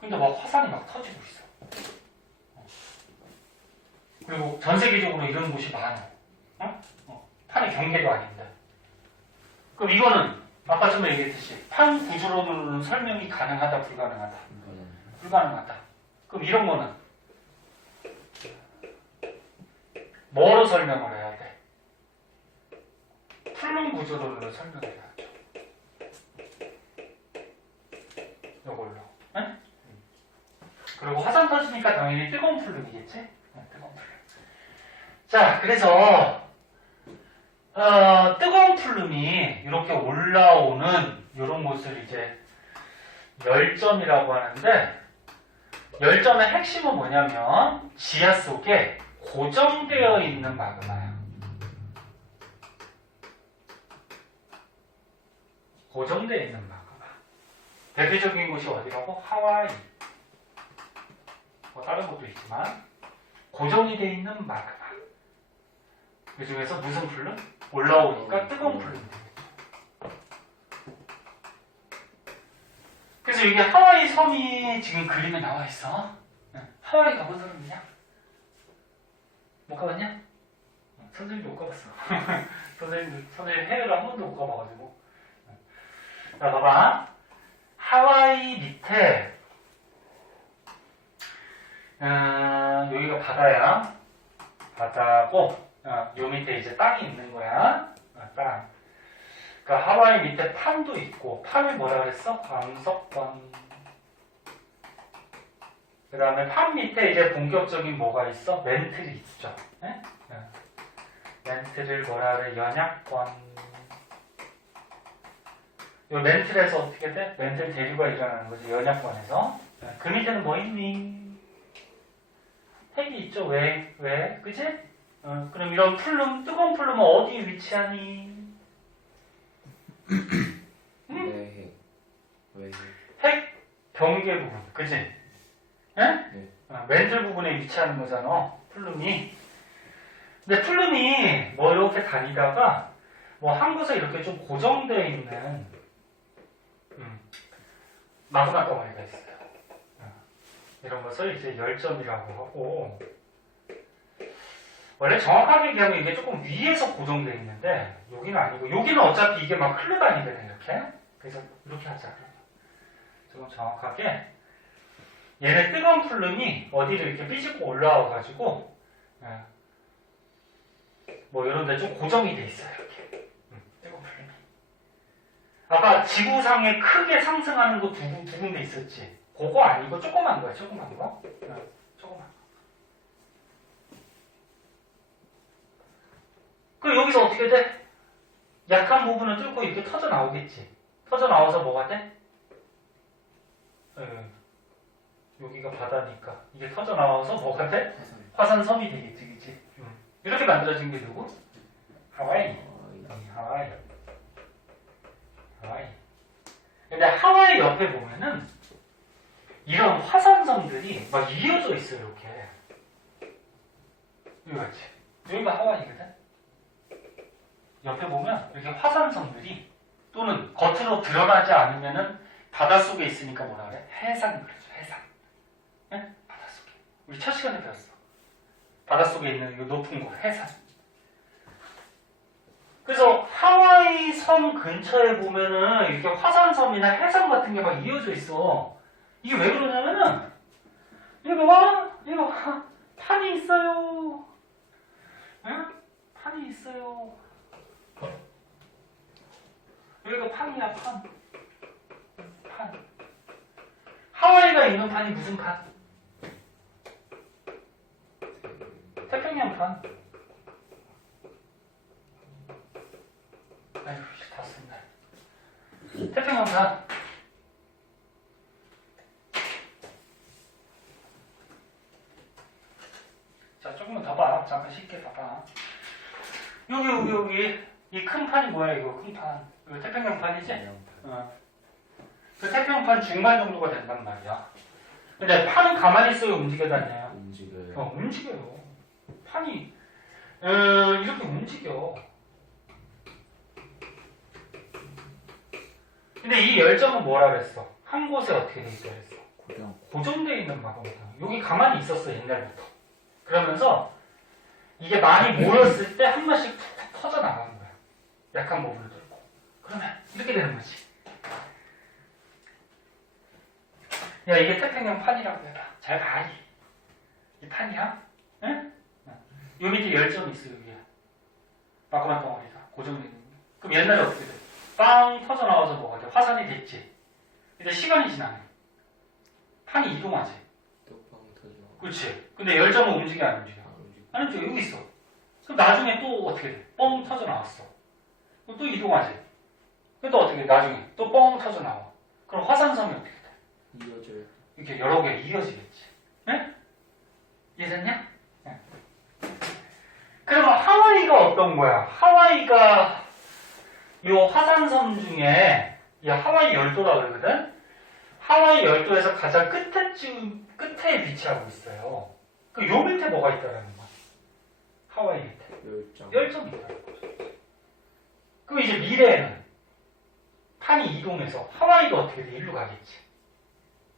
근데 막 화산이 막 터지고 있어. 그리고 전 세계적으로 이런 곳이 많아. 판의 경계도 아닌데. 그럼 이거는 아까 전에 얘기했듯이 판 구조로는 설명이 가능하다, 불가능하다? 불가능하다. 그럼 이런 거는 뭐로 설명을 해야 돼? 플룸 구조로는 설명해야죠. 이걸로. 네? 그리고 화산 터지니까 당연히 뜨거운 플룸이겠지? 네, 뜨거운 플룸. 자, 그래서 뜨거운 플룸이 이렇게 올라오는 이런 곳을 이제 열점이라고 하는데, 열점의 핵심은 뭐냐면 지하 속에 고정되어 있는 마그마야. 고정되어 있는 마그마. 대표적인 곳이 어디라고? 하와이. 뭐 다른 곳도 있지만 고정이 되어 있는 마그마. 그 중에서 무슨 플룸? 올라오니까 뜨거운 플룸이 되겠죠. 그래서 여기 하와이 섬이 지금 그림에 나와 있어. 하와이 가본 사람 있냐? 못 가봤냐? 선생님도 못 가봤어. 선생님 해외를 한 번도 못 가봐가지고. 자, 봐봐. 하와이 밑에 여기가 바다야. 바다고 요 밑에 이제 땅이 있는 거야. 땅. 그러니까 하와이 밑에 판도 있고, 판을 뭐라 그랬어? 광석판. 그 다음에 판 밑에 이제 본격적인 뭐가 있어? 멘틀이 있죠. 네? 멘틀을 뭐라 그래? 연약권. 요 멘틀에서 어떻게 돼? 멘틀 대류가 일어나는 거지. 연약관에서. 그 밑에는 뭐 있니? 핵이 있죠. 왜? 그치? 그럼 이런 플룸, 뜨거운 플룸은 어디에 위치하니? 왜? 핵 경계 부분. 그치? 예? 네. 멘틀 부분에 위치하는 거잖아. 플룸이. 근데 플룸이 뭐 이렇게 다니다가 뭐 한 곳에 이렇게 좀 고정되어 있는 마그마 덩어리가 있어요. 이런 것을 이제 열점이라고 하고, 원래 정확하게 얘기하면 이게 조금 위에서 고정되어 있는데 여기는 아니고, 여기는 어차피 이게 막 흘러다니거든 이렇게. 그래서 이렇게 하자. 조금 정확하게 얘네 뜨거운 플룸이 어디를 이렇게 삐집고 올라와 가지고 뭐 이런 데 좀 고정이 돼 있어요 이렇게. 뜨거운 플룸이 아까 지구상에 크게 상승하는 거 두 군데 있었지. 그거 아니고 조그만 거야. 조그만 거. 조그만 거. 그 여기서 어떻게 돼? 약한 부분을 뚫고 이렇게 터져 나오겠지. 터져 나와서 뭐가 돼? 여기가 바다니까 이게 터져 나와서 뭐가 돼? 화산섬이 되겠지, 그치? 이렇게 만들어진 게 누구? 하와이. 하와이. 근데 하와이 옆에 보면은 이런 화산섬들이 막 이어져 있어요, 이렇게. 여기 같이. 여기가 하와이거든? 옆에 보면 이렇게 화산섬들이 또는 겉으로 드러나지 않으면은 바닷속에 있으니까 뭐라 그래? 해상 그러죠, 해상. 네? 바닷속에. 우리 첫 시간에 배웠어. 바닷속에 있는 이 높은 곳, 해상. 그래서 하와이 섬 근처에 보면은 이렇게 화산섬이나 해상 같은 게 막 이어져 있어. 이게 왜 그러냐면은, 이거 봐! 이거 봐! 판이 있어요. 응? 판이 있어요. 여기가 판이야, 판. 하와이가 있는 판이 무슨 판? 태평양 판. 아이고, 다 쓴다. 태평양 판. 자, 조금만 더 봐. 잠깐 쉽게 봐봐. 여기. 이 큰 판이 뭐야, 이거? 큰 판. 이거 태평양 판이지? 그 태평양 중간 정도가 된단 말이야. 근데 판은 가만히 있어요, 움직여 다녀요? 움직여요. 움직여요. 판이 이렇게 움직여. 근데 이 열정은 뭐라 그랬어? 한 곳에 어떻게 돼 있어 그랬어? 고정되어 있는 마그마다. 여기 가만히 있었어, 옛날부터. 그러면서 이게 많이 모였을 때 한 번씩 툭툭 터져 나가는 거야. 약한 부분을 뚫고. 그러면 이렇게 되는 거지. 야, 이게 태평양 판이라고 해봐. 잘 봐. 이 판이야? 응? 요 밑에 열점이 있어, 여기에. 마그마 덩어리가 고정되어 있는 거. 그럼 옛날에 어떻게 돼? 빵 터져 나와서 뭐가 돼? 화산이 됐지. 근데 시간이 지나네. 판이 이동하지. 또빵 터져. 그렇지. 근데 열점은 움직여, 안 움직여? 안 움직여. 여기 있어. 그럼 나중에 또 어떻게 돼? 뻥 터져 나왔어. 그럼 또 이동하지. 그럼 또 어떻게 돼? 나중에 또 뻥 터져 나와. 그럼 화산섬이 어떻게 돼? 이어져요. 이렇게 여러 개 이어지겠지. 네? 이해됐냐? 네. 그러면 하와이가 어떤 거야? 하와이가 요 화산섬 중에 이 하와이 열도라 그러거든? 하와이 열도에서 가장 끝에 위치하고 있어요. 그 요 밑에 뭐가 있다라는 거야? 하와이 밑에. 열정이 있다는 거죠. 그럼 이제 미래에는 판이 이동해서 하와이도 어떻게 돼? 일로 가겠지.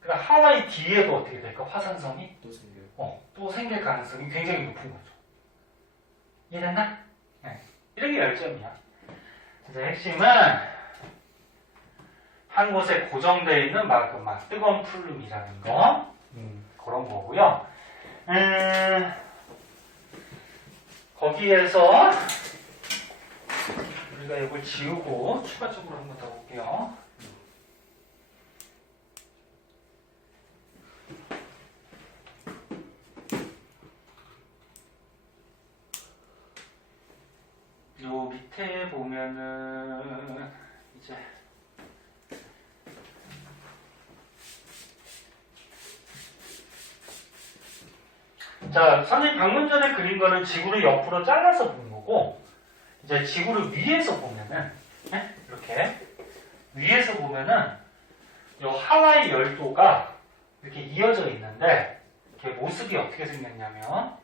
그러니까 하와이 뒤에도 어떻게 될까? 화산섬이 또 생겨요. 또 생길 가능성이 굉장히 높은 거죠. 이해됐나? 네. 이런 게 열점이야. 그래서 핵심은 한 곳에 고정되어 있는 마그마, 뜨거운 플룸이라는 거. 그런 거고요. 거기에서 우리가 이걸 지우고 추가적으로 한 번 더 볼게요. 요 밑에 보면은 이제 자, 선생님 방금 전에 그린 거는 지구를 옆으로 잘라서 본 거고, 이제 지구를 위에서 보면은, 네? 이렇게 위에서 보면은 이 하와이 열도가 이렇게 이어져 있는데, 이렇게 모습이 어떻게 생겼냐면,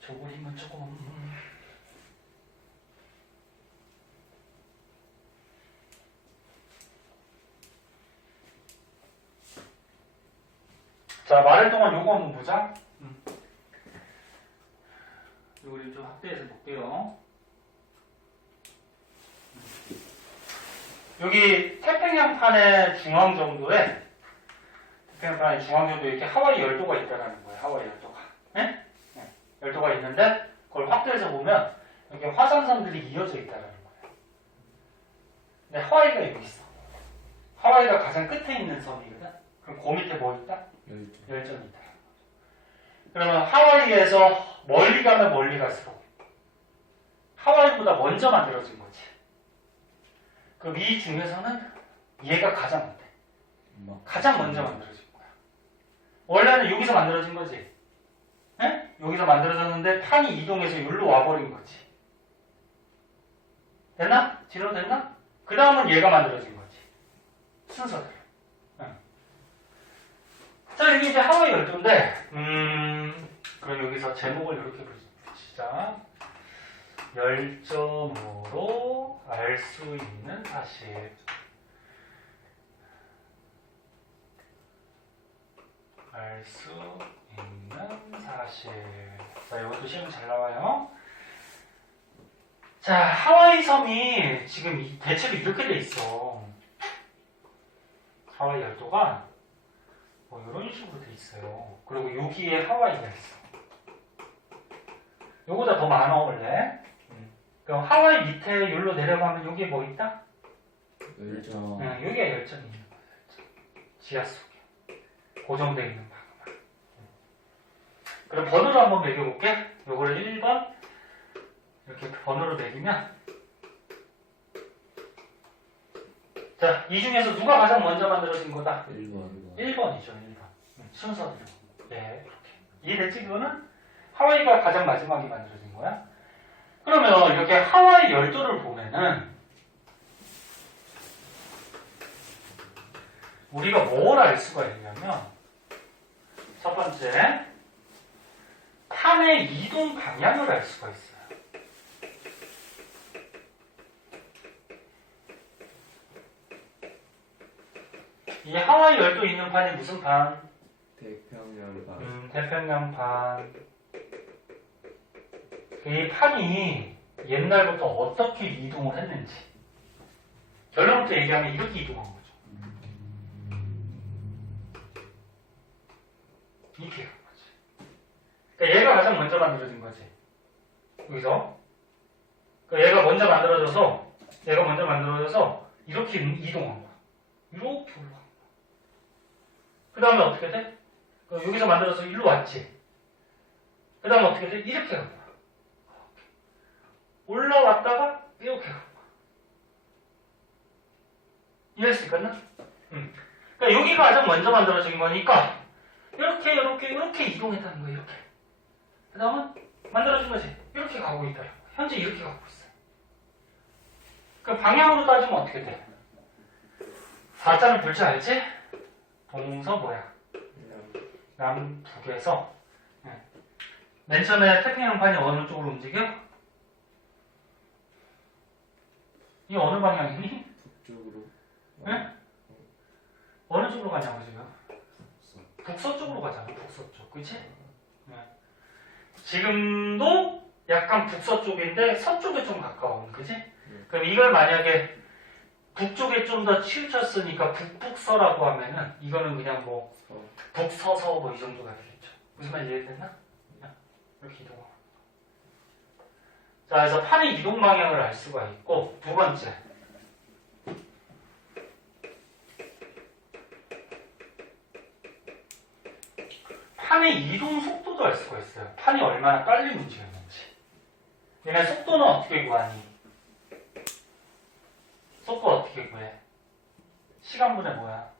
저 그림은 조금 자, 말할 동안 요거 한번 보자. 요 그림 좀 확대해서 볼게요. 여기 태평양판의 중앙 정도에 태평양판의 중앙 정도에 이렇게 하와이 열도가 있다는 거예요. 하와이 열도가. 네? 네. 열도가 있는데 그걸 확대해서 보면 여기 화산섬들이 이어져 있다는 거예요. 근데 하와이가 여기 있어. 하와이가 가장 끝에 있는 섬이거든. 그럼 그 밑에 뭐 있다? 열전이 있다. 그러면 하와이에서 멀리 가면 멀리 갈수록 하와이보다 먼저 만들어진 거지. 그럼 이 중에서는 얘가 가장 못해. 가장 먼저 만들어진 거야. 원래는 여기서 만들어진 거지. 네? 여기서 만들어졌는데 판이 이동해서 여기로 와버린 거지. 됐나? 지로 됐나? 그 다음은 얘가 만들어진 거지. 순서대로. 자, 여기 이제 하와이 열도인데, 그럼 여기서 제목을 이렇게 붙이자. 열점으로 알 수 있는 사실. 알 수 있는 사실. 자, 이것도 시험 잘 나와요. 자, 하와이 섬이 지금 대체로 이렇게 돼 있어. 하와이 열도가 뭐 이런 식으로 돼 있어요. 그리고 여기에 하와이가 있어. 요거보다 더 많아 원래. 그럼 하와이 밑에 여기로 내려가면 여기에 뭐 있다? 열정. 여기에 열정이 있는 거야. 지하 속에 고정되어 있는 방만. 그럼 번호로 한번 매겨볼게. 요거를 1번 이렇게 번호로 매기면, 자, 이 중에서 누가 가장 먼저 만들어진 거다? 1번이죠, 1번. 순서대로. 예, 이렇게. 이해됐지, 그거는? 하와이가 가장 마지막에 만들어진 거야. 그러면 이렇게 하와이 열도를 보면은, 우리가 뭘 알 수가 있냐면, 첫 번째, 판의 이동 방향을 알 수가 있어요. 이 하와이 열도 있는 판이 무슨 판? 태평양판. 태평양판. 이 판이 옛날부터 어떻게 이동을 했는지 결론부터 얘기하면 이렇게 이동한 거죠. 이렇게 간 거지. 그러니까 얘가 가장 먼저 만들어진 거지. 여기서. 그러니까 얘가 먼저 만들어져서 이렇게 이동한 거야. 이렇게 올라간 거야. 그 다음에 어떻게 돼? 여기서 만들어서 일로 왔지. 그 다음에 어떻게 돼? 이렇게 간 거야. 올라왔다가 이렇게 간 거야. 이해할 수 있겠나? 그러니까 여기가 가장 먼저 만들어진 거니까 이렇게 이동했다는 거야. 이렇게. 그 다음은 만들어진 거지. 이렇게 가고 있다. 현재 이렇게 가고 있어요. 그 방향으로 따지면 어떻게 돼? 4자를 볼 줄 알지? 동서 뭐야? 남북에서. 맨 처음에 태평양판이 어느 쪽으로 움직여? 이 어느 방향이니? 북쪽으로. 네? 어느 쪽으로 가냐고 지금? 북서쪽으로 가잖아. 북서쪽. 그치? 네. 지금도 약간 북서쪽인데 서쪽에 좀 가까운. 그치? 그럼 이걸 만약에 북쪽에 좀 더 치우쳤으니까 북북서라고 하면은 이거는 그냥 뭐 북서서 뭐 이 정도가 되겠죠. 무슨 말 이해됐나? 이렇게 이동하고. 자, 그래서 판의 이동 방향을 알 수가 있고, 두 번째. 판의 이동 속도도 알 수가 있어요. 판이 얼마나 빨리 움직였는지. 얘네 속도는 어떻게 구하니? 속도 어떻게 구해? 시간분의 뭐야?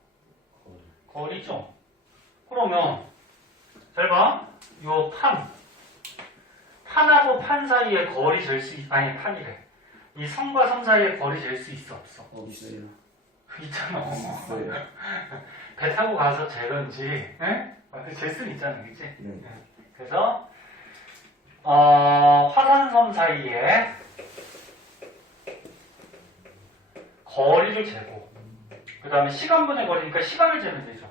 거리죠. 그러면 잘 봐. 요 판하고 판 사이에 거리 잴 수 아니 판이래. 이 섬과 섬 사이에 거리 잴 수 있어 없어? 없어요. 있잖아. 있어요. 배 타고 가서 재던지, 잴 수는 있잖아, 그치? 네. 그래서 화산섬 사이에 거리를 재고, 그 다음에 시간분의 거리니까 시간을 재면 되죠.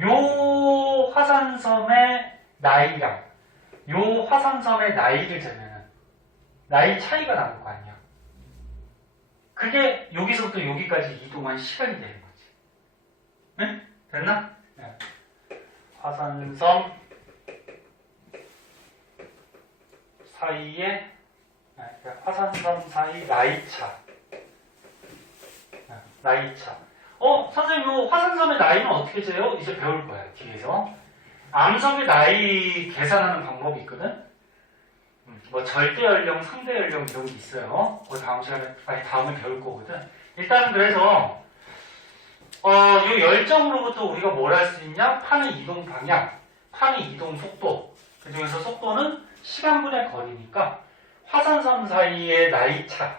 요 화산섬의 나이랑 요 화산섬의 나이를 재면은 나이 차이가 나는 거 아니야. 그게 여기서부터 여기까지 이동한 시간이 되는 거지. 네? 됐나? 네. 화산섬 사이에 화산섬 사이 나이차. 나이차. 선생님, 요 화산섬의 나이는 어떻게 재요? 이제 배울 거야, 뒤에서. 암섬의 나이 계산하는 방법이 있거든? 뭐, 절대 연령, 상대 연령 이런 게 있어요. 그거 다음 시간에, 다음에 배울 거거든. 일단은 그래서, 요 열정으로부터 우리가 뭘 할 수 있냐? 판의 이동 방향, 판의 이동 속도. 그 중에서 속도는 시간분의 거리니까, 화산섬 사이의 나이차.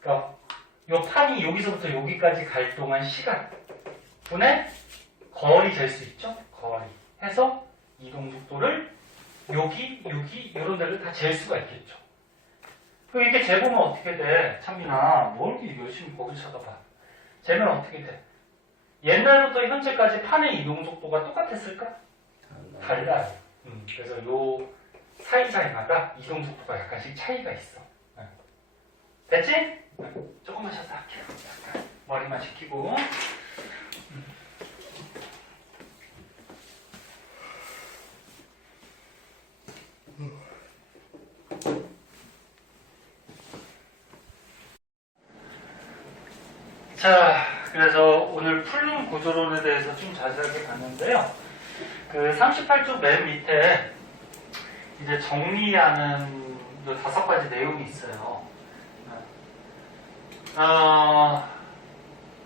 그러니까, 요 판이 여기서부터 여기까지 갈 동안 시간 분의 거리 잴 수 있죠? 거리 해서 이동 속도를 여기 이런 데를 다 잴 수가 있겠죠. 그럼 이렇게 재보면 어떻게 돼? 찬민아, 뭘 이렇게 열심히 거기 쳐다봐. 재면 어떻게 돼? 옛날부터 현재까지 판의 이동 속도가 똑같았을까? 달라요. 그래서 요 사이사이마다 이동 속도가 약간씩 차이가 있어. 됐지? 조금만 쉬었다 할게요. 약간 머리만 식히고. 자, 그래서 오늘 풀룸 구조론에 대해서 좀 자세하게 봤는데요. 그 38쪽 맨 밑에 이제 정리하는 요 5가지 내용이 있어요.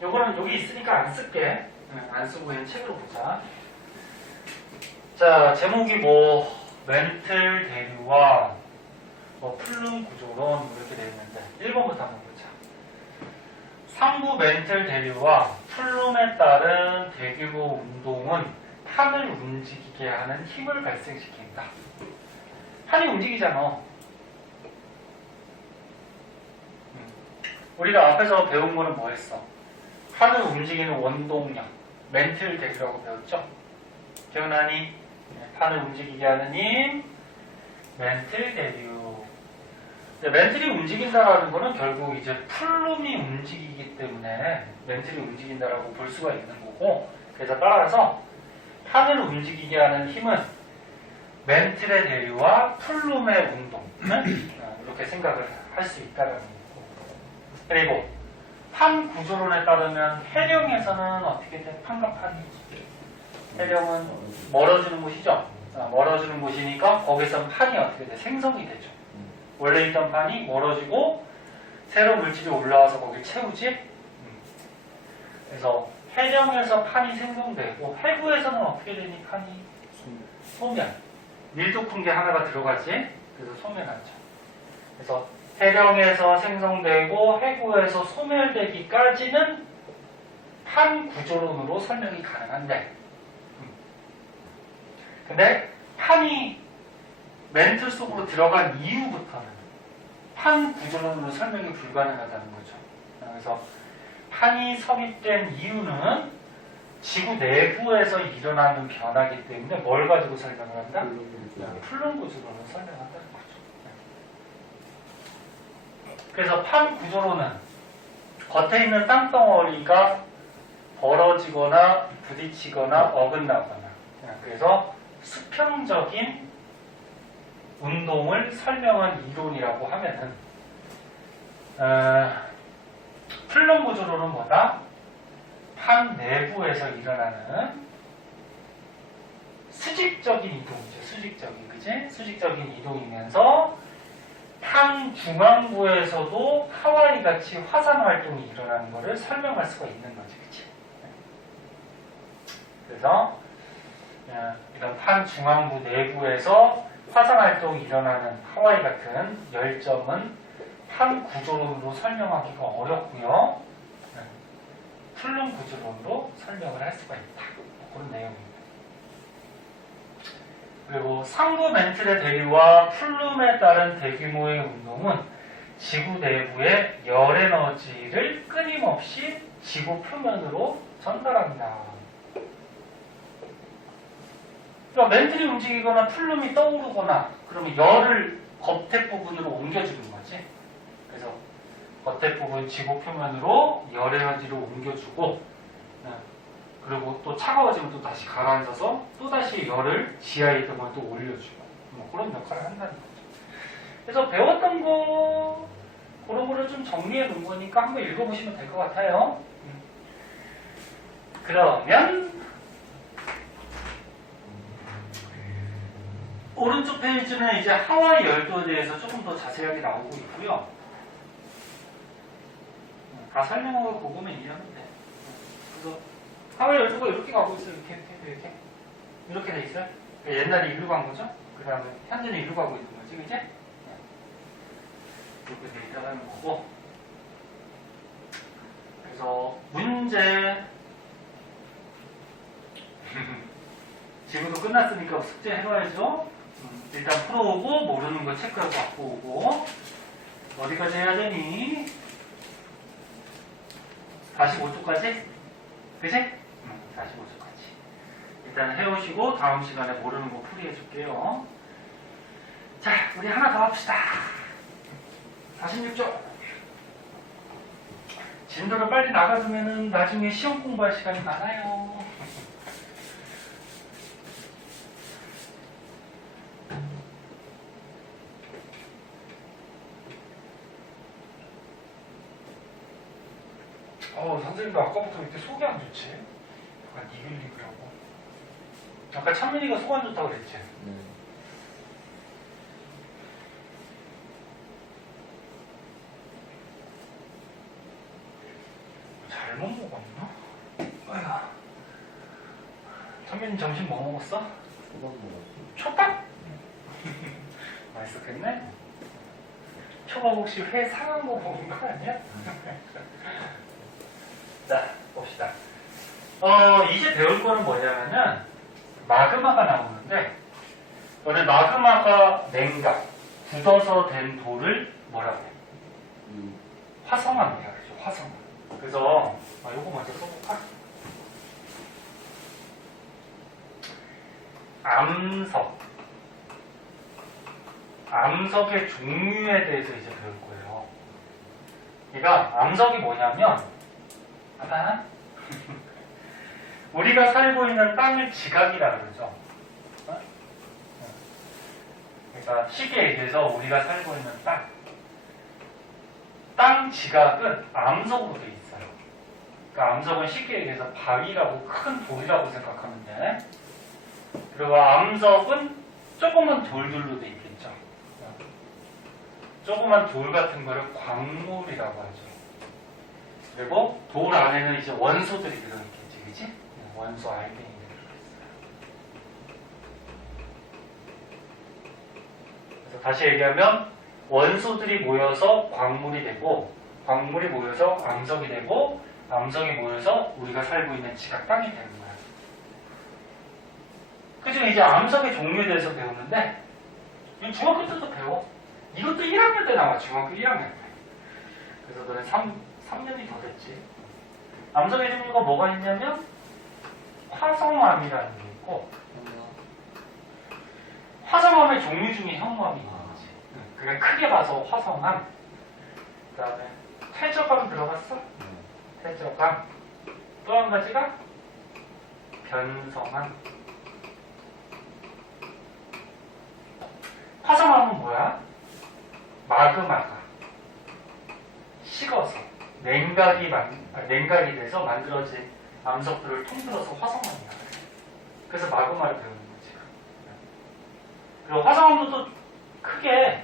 요거는 여기 있으니까 안 쓸게. 안 쓰고 그냥 책으로 보자. 자, 제목이 뭐, 멘틀 대류와 뭐, 풀룸 구조론 이렇게 되어 있는데, 1번부터 한번 보자. 상부 멘틀 대류와 풀룸에 따른 대규모 운동은 판을 움직이게 하는 힘을 발생시킨다. 판이 움직이잖아. 우리가 앞에서 배운 거는 뭐 했어? 판을 움직이는 원동력, 멘틀 대류라고 배웠죠? 기억나니? 판을 움직이게 하는 힘, 멘틀 대류. 멘틀이 움직인다라는 거는 결국 이제 풀룸이 움직이기 때문에 멘틀이 움직인다라고 볼 수가 있는 거고, 그래서 따라서 판을 움직이게 하는 힘은 멘틀의 대류와 풀룸의 운동, 이렇게 생각을 할 수 있다는 거고. 그리고 판 구조론에 따르면 해령에서는 어떻게 돼? 판과 판이. 해령은 멀어지는 곳이죠. 멀어지는 곳이니까 거기서 판이 어떻게 돼? 생성이 되죠. 원래 있던 판이 멀어지고 새로운 물질이 올라와서 거길 채우지. 그래서 해령에서 판이 생성되고 해구에서는 어떻게 되니? 판이 소멸. 밀도 큰 게 하나가 들어가지. 그래서 소멸하죠. 그래서 해령에서 생성되고 해구에서 소멸되기까지는 판 구조론으로 설명이 가능한데, 근데 판이 멘틀 속으로 들어간 이후부터는 판 구조론으로 설명이 불가능하다는 거죠. 그래서 판이 성립된 이유는 지구 내부에서 일어나는 변화이기 때문에 뭘 가지고 설명을 한다? 풀룸 구조론을 설명한다는 거죠. 그래서 판 구조론은 겉에 있는 땅덩어리가 벌어지거나 부딪히거나 어긋나거나, 그래서 수평적인 운동을 설명한 이론이라고 하면은, 풀룸 구조론은 뭐다? 판 내부에서 일어나는 수직적인 이동이죠. 수직적인, 그치? 수직적인 이동이면서 판 중앙부에서도 하와이 같이 화산 활동이 일어나는 것을 설명할 수가 있는 거지, 그치? 그래서 이런 판 중앙부 내부에서 화산 활동이 일어나는 하와이 같은 열점은 판 구조론으로 설명하기가 어렵고요. 플룸 구조론으로 설명을 할 수가 있다. 그런 내용입니다. 그리고 상부 멘틀의 대류와 플룸에 따른 대규모의 운동은 지구 내부의 열 에너지를 끊임없이 지구 표면으로 전달합니다. 그러니까 멘틀이 움직이거나 플룸이 떠오르거나 그러면 열을 겉에 부분으로 옮겨주는 거지. 그래서 겉에 부분 지구 표면으로 열 에너지를 옮겨주고 그리고 또 차가워지면 또 다시 가라앉아서 또 다시 열을 지하에 있던 걸 또 올려주고 뭐 그런 역할을 한다는 거죠. 그래서 배웠던 거 그런 거를 좀 정리해 놓은 거니까 한번 읽어보시면 될 것 같아요. 그러면 오른쪽 페이지는 이제 하와이 열도에 대해서 조금 더 자세하게 나오고 있고요. 다 설명하고 보고만 이해하면 돼. 그래서 하와이 열도가 이렇게 가고 있어요. 이렇게 돼 있어요. 옛날에 이리로 간 거죠. 그 다음에 현재는 이리로 가고 있는 거지, 그지? 이렇게 돼 있다는 거고. 그래서 문제 지금도 끝났으니까 숙제 해봐야죠. 일단 풀어오고 모르는 거 체크하고 갖고 오고 어디까지 해야 되니? 45초까지? 그치? 45초까지. 일단 해오시고 다음 시간에 모르는 거 풀이해 줄게요. 자, 우리 하나 더 합시다. 46조. 진도를 빨리 나가두면은 나중에 시험 공부할 시간이 많아요. 선생님도 아까부터 이렇게 속이 안 좋지? 약간 니글니글하고. 아까 찬민이가 속 안 좋다고 그랬지? 잘못 먹었나? 아휴. 찬민이 점심 뭐 먹었어? 초밥 먹었어. 초밥? 맛있었겠네? 초밥 혹시 회 상한 거 먹은 거 아니야? 자, 봅시다. 이제 배울 거는 뭐냐면은, 마그마가 나오는데, 원래 마그마가 냉각, 굳어서 된 돌을 뭐라고 해? 화성암이라고 그러죠, 화성암. 그래서, 요거 먼저 써볼까? 암석. 암석의 종류에 대해서 이제 배울 거예요. 그러니까, 암석이 뭐냐면, 봐봐. 우리가 살고 있는 땅을 지각이라 그러죠. 그러니까 쉽게 얘기해서 우리가 살고 있는 땅 지각은 암석으로 돼 있어요. 그러니까 암석은 쉽게 얘기해서 바위라고 큰 돌이라고 생각하면 돼. 그리고 암석은 조그만 돌들로 돼 있겠죠. 조그만 돌 같은 거를 광물이라고 하죠. 그리고 돌 안에는 이제 원소들이 들어있겠지, 그치? 원소 알갱이들이 들어있어요. 그래서 다시 얘기하면 원소들이 모여서 광물이 되고, 광물이 모여서 암석이 되고, 암석이 모여서 우리가 살고 있는 지각 땅이 되는 거야. 그죠? 이제 암석의 종류에 대해서 배우는데, 이거 중학교 때도 배워. 이것도 1학년 때 나와, 중학교 1학년 때. 그래서 너는 3년이 더 됐지. 암석의 종류가 뭐가 있냐면 화성암이라는 게 있고 화성암의 종류 중에 현무암이 있는 거지. 그냥 크게 봐서 화성암. 그 다음에 퇴적암 들어봤어? 퇴적암. 또 한 가지가 변성암. 화성암은 뭐야? 마그마가 식어서 냉각이 돼서 만들어진 암석들을 통틀어서 화성암이야. 그래서 마그마를 배우는 거지. 그리고 화성암도 또 크게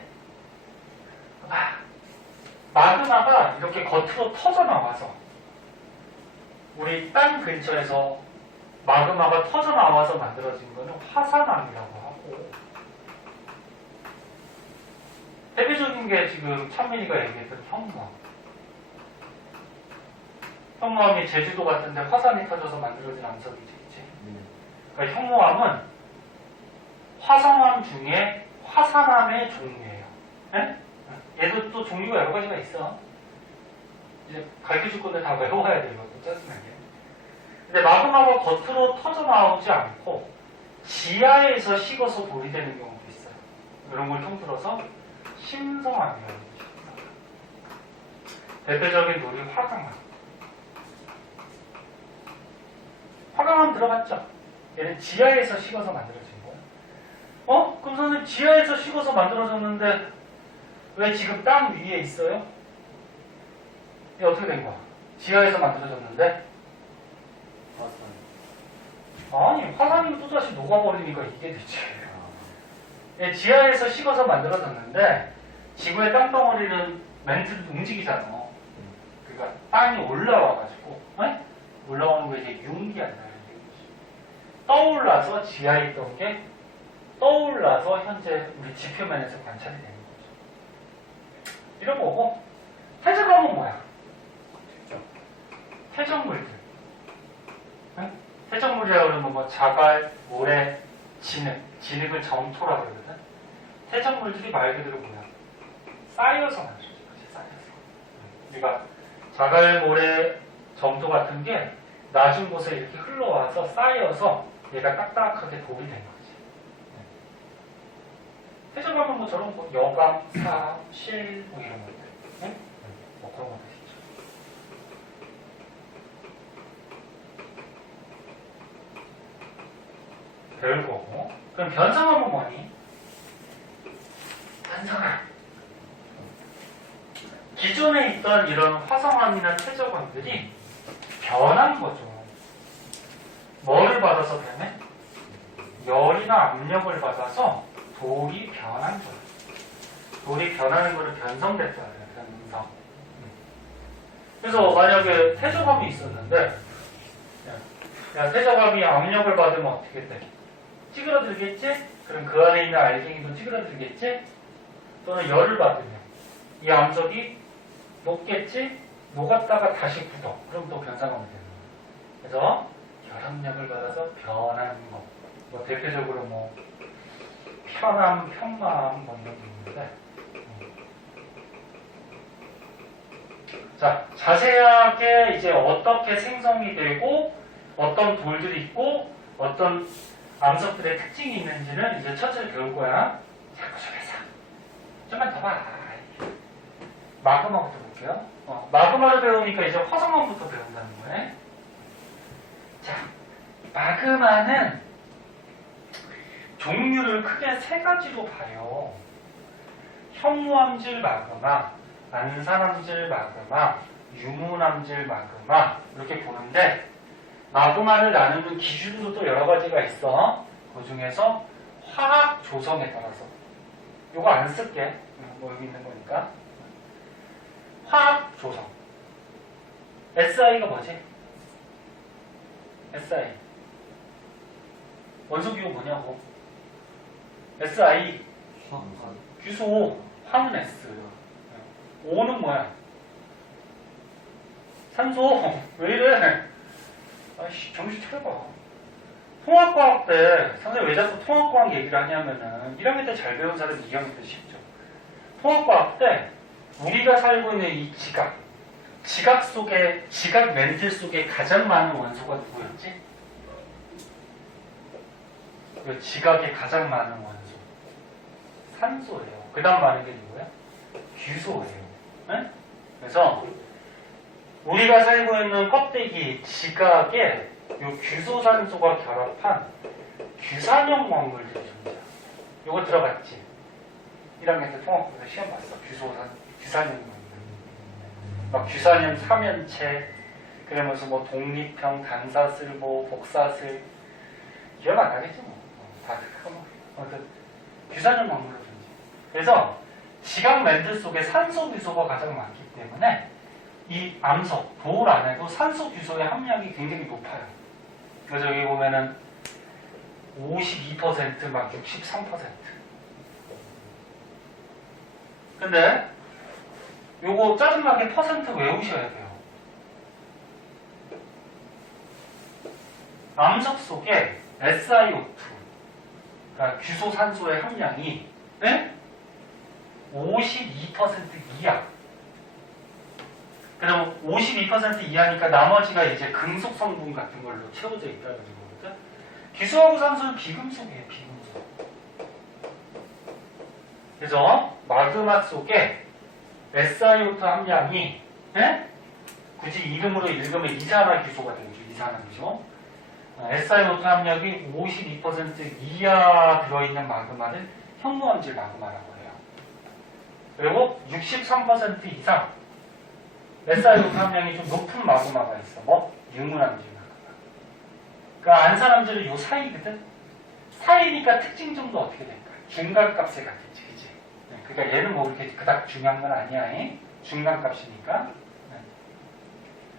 마그마가 이렇게 겉으로 터져 나와서 우리 땅 근처에서 마그마가 터져 나와서 만들어진 거는 화산암이라고 하고, 대표적인 게 지금 찬민이가 얘기했던 현무암. 현무암이 제주도 같은데 화산이 터져서 만들어진 암석이지, 그치? 그러니까 현무암은 화성암 중에 화산암의 종류예요. 네? 얘도 또 종류가 여러 가지가 있어. 이제 가르쳐줄 건데 다 외워야 돼, 이것도 짜증나게. 근데 마그마가 겉으로 터져 나오지 않고 지하에서 식어서 돌이 되는 경우도 있어요. 이런 걸 통틀어서 심성암이라고 합니다. 대표적인 돌이 화강암. 화강암 들어봤죠? 얘는 지하에서 식어서 만들어진 거예요. 그럼 선생님 지하에서 식어서 만들어졌는데 왜 지금 땅 위에 있어요? 이게 어떻게 된 거야? 지하에서 만들어졌는데? 아니, 화산이 또다시 녹아버리니까 이게 되지. 예, 지하에서 식어서 만들어졌는데 지구의 땅덩어리는 멘트도 움직이잖아. 그러니까 땅이 올라와가지고 올라오는 거 이제 융기한다. 떠올라서 지하에 있던 게 떠올라서 현재 우리 지표면에서 관찰이 되는 거죠. 이런 거고, 태적암은 뭐야? 태적물들. 태적물이라고 그러면 뭐 자갈, 모래, 진흙, 진흙을 점토라고 그러거든. 태적물들이 말 그대로 뭐야? 쌓여서 만들어진 거지, 쌓여서. 우리가 자갈, 모래, 점토 같은 게 낮은 곳에 이렇게 흘러와서 쌓여서 얘가 딱딱하게 돌이 된 거지. 태적암은 뭐 저런 거, 여감, 사, 실, 뭐 이런 것들. 응? 뭐 그런 것들 있죠. 배울 거고. 그럼 변성암은 뭐니? 변성암. 기존에 있던 이런 화성암이나 태적암들이 변한 거죠. 뭐를 받아서 변해? 열이나 압력을 받아서 돌이 변한 거예요. 돌이 변하는 거를 변성됐다 그래요. 변성. 그래서 만약에 태적암이 있었는데, 야, 태적암이 압력을 받으면 어떻게 돼? 찌그러들겠지? 그럼 그 안에 있는 알갱이도 찌그러들겠지? 또는 열을 받으면 이 암석이 녹겠지? 녹았다가 다시 굳어. 그럼 또 변성암이 되는 거예요. 그래서 열압력을 받아서 변하는 거. 뭐 대표적으로 뭐 편암, 편마암 뭐 이런 게 있는데. 자, 자세하게 이제 어떻게 생성이 되고 어떤 돌들이 있고 어떤 암석들의 특징이 있는지는 이제 천천히 배울 거야. 자꾸 속에서 좀만 더 봐. 마그마부터 볼게요. 마그마를 배우니까 이제 화성암부터 배운다는 거예요. 자, 마그마는 종류를 크게 세 가지로 봐요. 현무암질 마그마, 안산암질 마그마, 유문암질 마그마 이렇게 보는데 마그마를 나누는 기준도 또 여러 가지가 있어. 그 중에서 화학 조성에 따라서 요거 안 쓸게. 뭐 여기 있는 거니까. 화학 조성. SI가 뭐지? SI. 원소기호 뭐냐고? SI. 규소. 화는 S. O는 뭐야? 산소. 왜 이래? 아이씨, 정신 차려봐. 통합과학 때, 선생님 왜 자꾸 통합과학 얘기를 하냐면은, 1학년 때 잘 배운 사람이 2학년 때 쉽죠. 통합과학 때, 우리가 살고 있는 이 지각 속에, 지각 멘틀 속에 가장 많은 원소가 누구였지? 그 지각에 가장 많은 원소. 산소예요. 그 다음 많은 게 누구야? 규소예요. 네? 그래서, 우리가 살고 있는 껍데기, 지각에 요 규소산소가 결합한 규산형 광물들이 존재해요. 요거 들어봤지? 1학년 때 통합부에서 시험 봤어. 규산형 광물. 막 규산형 삼연체, 그러면서 뭐 독립형, 단사슬보, 복사슬, 기억 안 나겠지 뭐. 다 그 규산형 광물로 존재. 그래서 지각 멘틀 속에 산소 규소가 가장 많기 때문에 이 암석, 돌 안에도 산소 규소의 함량이 굉장히 높아요. 그래서 여기 보면은 52%, 막 63%. 근데 요거 짜증나게 퍼센트 외우셔야 돼요. 암석 속에 SiO2, 그러니까 규소산소의 함량이 52% 이하. 그럼 52% 이하니까 나머지가 이제 금속 성분 같은 걸로 채워져 있다는 거거든. 기수하고 산소는 비금속이에요, 비금속. 그래서 마그마 속에 SiO2 함량이 굳이 이름으로 읽으면 이산화규소가 되죠, 이산화규소. SiO2 함량이 52% 이하 들어있는 마그마를 현무암질 마그마라고 해요. 그리고 63% 이상 SiO2 함량이 좀 높은 마그마가 있어. 뭐? 유문암질 마그마. 그러니까 안산암질은 요 사이거든? 사이니까 특징점도 어떻게 될까? 중간값에 같겠지, 그치? 그러니까 얘는 뭐 그렇게 그닥 중요한 건 아니야. 중간값이니까.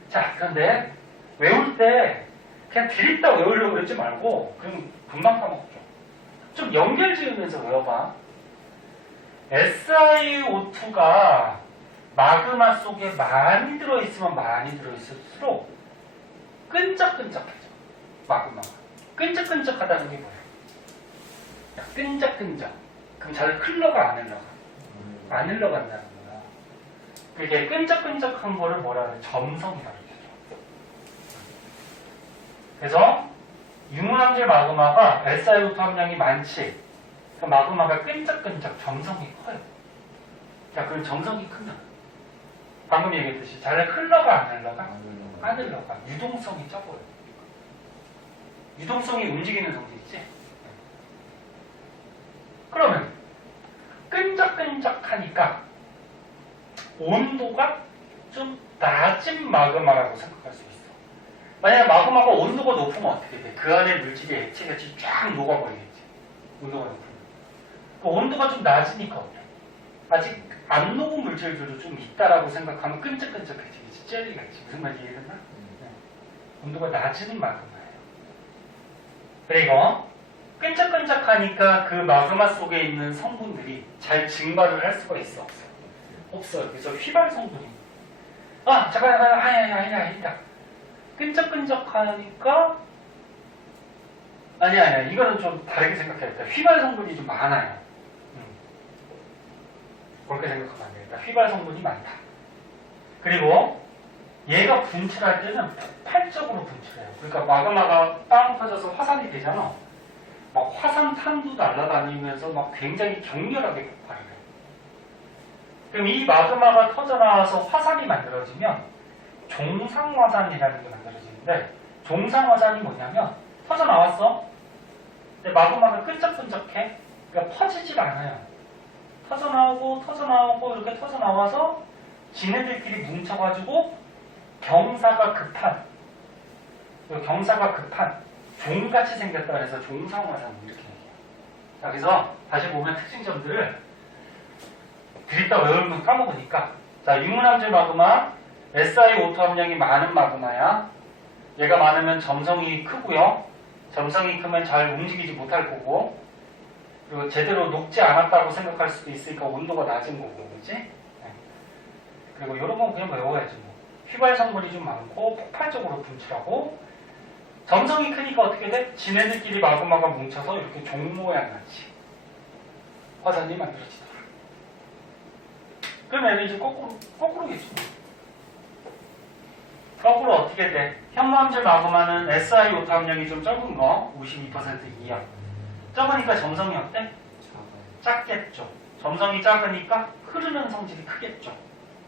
자, 그런데 외울 때 그냥 드립다 외우려고 그러지 말고 그럼 금방 까먹죠. 좀 연결 지으면서 외워봐. SiO2가 마그마 속에 많이 들어있으면 많이 들어있을수록 끈적끈적해져. 마그마가. 끈적끈적하다는 게 뭐야? 끈적끈적. 그럼 잘 흘러가 안 흘러가? 안 흘러간다는 거야. 그게 끈적끈적한 거를 뭐라 그래? 점성이라고 그러죠. 그래서 유문암질 마그마가 SiO2 함량이 많지. 그 마그마가 끈적끈적 점성이 커요. 자, 그럼 점성이 크면 방금 얘기했듯이 잘 흘러가 안 흘러가? 안 흘러가. 유동성이 적어요. 유동성이 움직이는 성질이지. 그러면 끈적끈적하니까 온도가 좀 낮은 마그마라고 생각할 수 있어. 만약에 마그마가 온도가 높으면 어떻게 돼? 그 안에 물질이 액체같이 쫙 녹아버리겠지. 온도가 높으면. 그 온도가 좀 낮으니까 어때? 아직 안 녹은 물질들도 좀 있다라고 생각하면 끈적끈적해지겠지. 젤리같이. 무슨 말인지 이해됐나? 온도가 낮은 마그마예요. 그리고 끈적끈적하니까 그 마그마 속에 있는 성분들이 잘 증발을 할 수가 있어? 없어요? 없어요. 그래서 휘발 성분이. 잠깐, 아니다. 끈적끈적하니까 아니야. 이거는 좀 다르게 생각해야겠다. 휘발 성분이 좀 많아요. 그렇게 생각하면 안 되겠다. 휘발 성분이 많다. 그리고 얘가 분출할 때는 폭발적으로 분출해요. 그러니까 마그마가 빵 터져서 화산이 되잖아. 막 화산탄도 날아다니면서 막 굉장히 격렬하게 폭발을 해요. 그럼 이 마그마가 터져나와서 화산이 만들어지면 종상화산이라는 게 만들어지는데, 종상화산이 뭐냐면 터져나왔어. 근데 마그마가 끈적끈적해. 그러니까 퍼지질 않아요. 터져나오고 이렇게 터져나와서 지네들끼리 뭉쳐가지고 경사가 급한 종같이 생겼다 해서 종상화산 이렇게 얘기해요. 자, 그래서 다시 보면 특징점들을 드립다 외우면 까먹으니까, 자, 유문암질 마그마 SiO2 함량이 많은 마그마야. 얘가 많으면 점성이 크고요. 점성이 크면 잘 움직이지 못할 거고, 그리고 제대로 녹지 않았다고 생각할 수도 있으니까 온도가 낮은 거고, 그렇지? 네. 그리고 이런 건 그냥 외워야지 뭐. 휘발 성분이 좀 많고 폭발적으로 분출하고, 점성이 크니까 어떻게 돼? 지네들끼리 마그마가 뭉쳐서 이렇게 종 모양 같이 화산이 만들어지더라. 그럼 얘는 이제 거꾸로겠죠. 거꾸로 어떻게 돼? 현무암질 마그마는 SiO2 함량이 좀 적은 거, 52% 이하. 적으니까 점성이 어때? 작겠죠. 점성이 작으니까 흐르는 성질이 크겠죠.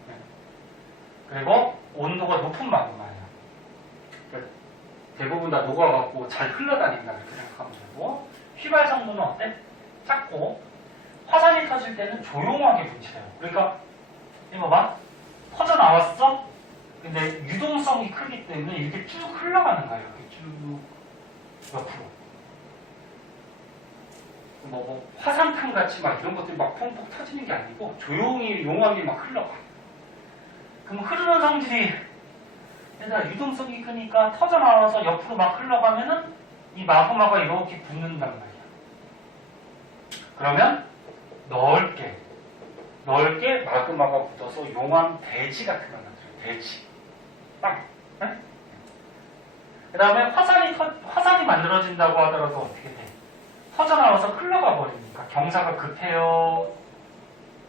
네. 그리고 온도가 높은 마그마예요. 그러니까 대부분 다 녹아갖고 잘 흘러다닌다 이렇게 생각하면 되고, 휘발 성분은 어때? 작고, 화산이 터질 때는 조용하게 분출해요. 그러니까 이거 봐, 퍼져나왔어? 근데 유동성이 크기 때문에 이렇게 쭉 흘러가는 거예요. 이렇게 쭉 옆으로. 뭐 화산탄 같이 막 이런 것들이 막 펑펑 터지는 게 아니고 조용히 용암이 막 흘러가. 그럼 흐르는 성질이 얘들아, 유동성이 크니까 터져 나와서 옆으로 막 흘러가면은 이 마그마가 이렇게 붙는단 말이야. 그러면 넓게 마그마가 붙어서 용암 대지 같은 걸 만들어요. 대지. 빵. 네? 그 다음에 화산이 만들어진다고 하더라도 어떻게 돼? 터져 나와서 흘러가 버리니까 경사가 급해요.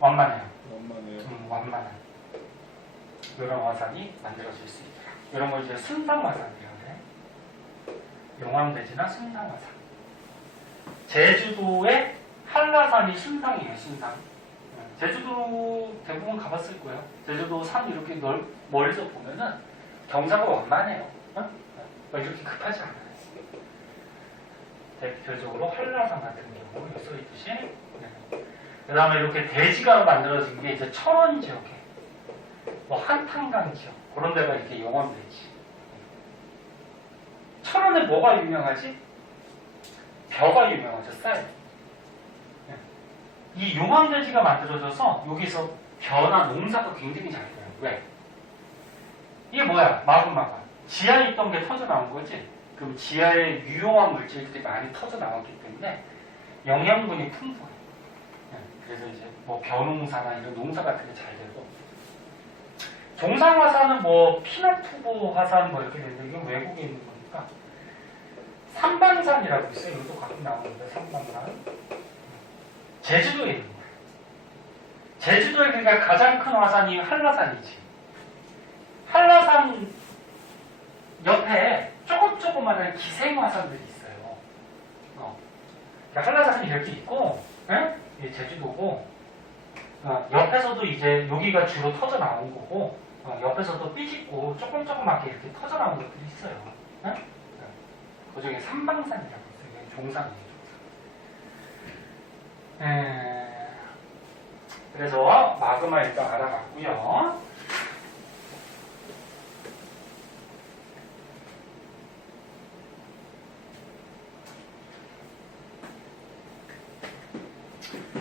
완만해요. 완만한. 이런 화산이 만들어질 수 있다. 이런 걸 이제 순상화산이라고 해. 용암대지나 순상화산. 제주도의 한라산이 순상이에요, 순상. 제주도 대부분 가봤을 거예요. 제주도 산 이렇게 멀리서 보면은 경사가 완만해요. 이렇게 급하지 않아요. 대표적으로 한라산 같은 경우, 여기 써있듯이. 그 다음에 이렇게 대지가 만들어진 게 이제 철원 지역에, 뭐 한탄강 지역, 그런 데가 이렇게 용암대지. 철원에 뭐가 유명하지? 벼가 유명하죠, 쌀. 이 용암대지가 만들어져서 여기서 벼나 농사가 굉장히 잘 돼요. 왜? 이게 뭐야? 마그마가. 지하에 있던 게 터져 나온 거지? 그럼 지하에 유용한 물질들이 많이 터져 나왔기 때문에 영양분이 풍부해요. 그래서 이제 뭐 벼농사나 이런 농사 같은 게 잘 되고, 종상화산은 뭐 피나투보 화산 뭐 이렇게 되는데 이건 외국에 있는 거니까 삼방산이라고 있어요. 이것도 가끔 나오는데 삼방산. 제주도에 있는 거예요. 제주도에 그러니까 가장 큰 화산이 한라산이지. 한라산 옆에 조그마한 기생화산들이 있어요. 그러니까 한라산이 이렇게 있고, 이게 제주도고, 옆에서도 이제 여기가 주로 터져 나온 거고, 옆에서도 삐짓고 조그맣게 이렇게 터져 나온 것들이 있어요. 그 중에 삼방산이라고 있어요. 이게 종산이에요. 그래서 마그마 일단 알아봤고요.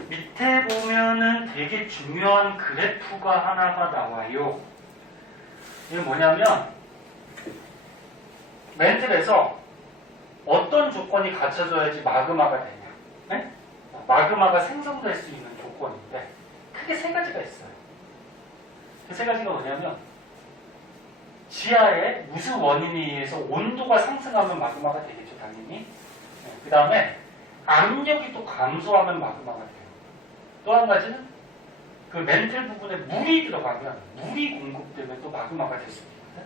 밑에 보면은 되게 중요한 그래프가 하나가 나와요. 이게 뭐냐면 맨틀에서 어떤 조건이 갖춰져야지 마그마가 되냐. 네? 마그마가 생성될 수 있는 조건인데 크게 세 가지가 있어요. 그 세 가지가 뭐냐면 지하에 무슨 원인에 의해서 온도가 상승하면 마그마가 되겠죠, 당연히. 그 다음에 압력이 또 감소하면 마그마가 돼요. 또 한 가지는 그 멘틀 부분에 물이 들어가면 물이 공급되면 또 마그마가 될 수 있거든요.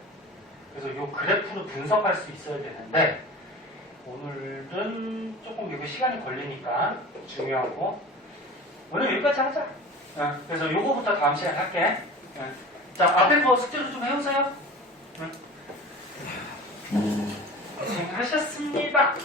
그래서 이 그래프로 분석할 수 있어야 되는데 오늘은 조금 이거 시간이 걸리니까 중요하고 오늘 여기까지 하자. 그래서 요거부터 다음 시간에 할게. 자, 앞에 거 숙제로 좀 해오세요. 고생하셨습니다.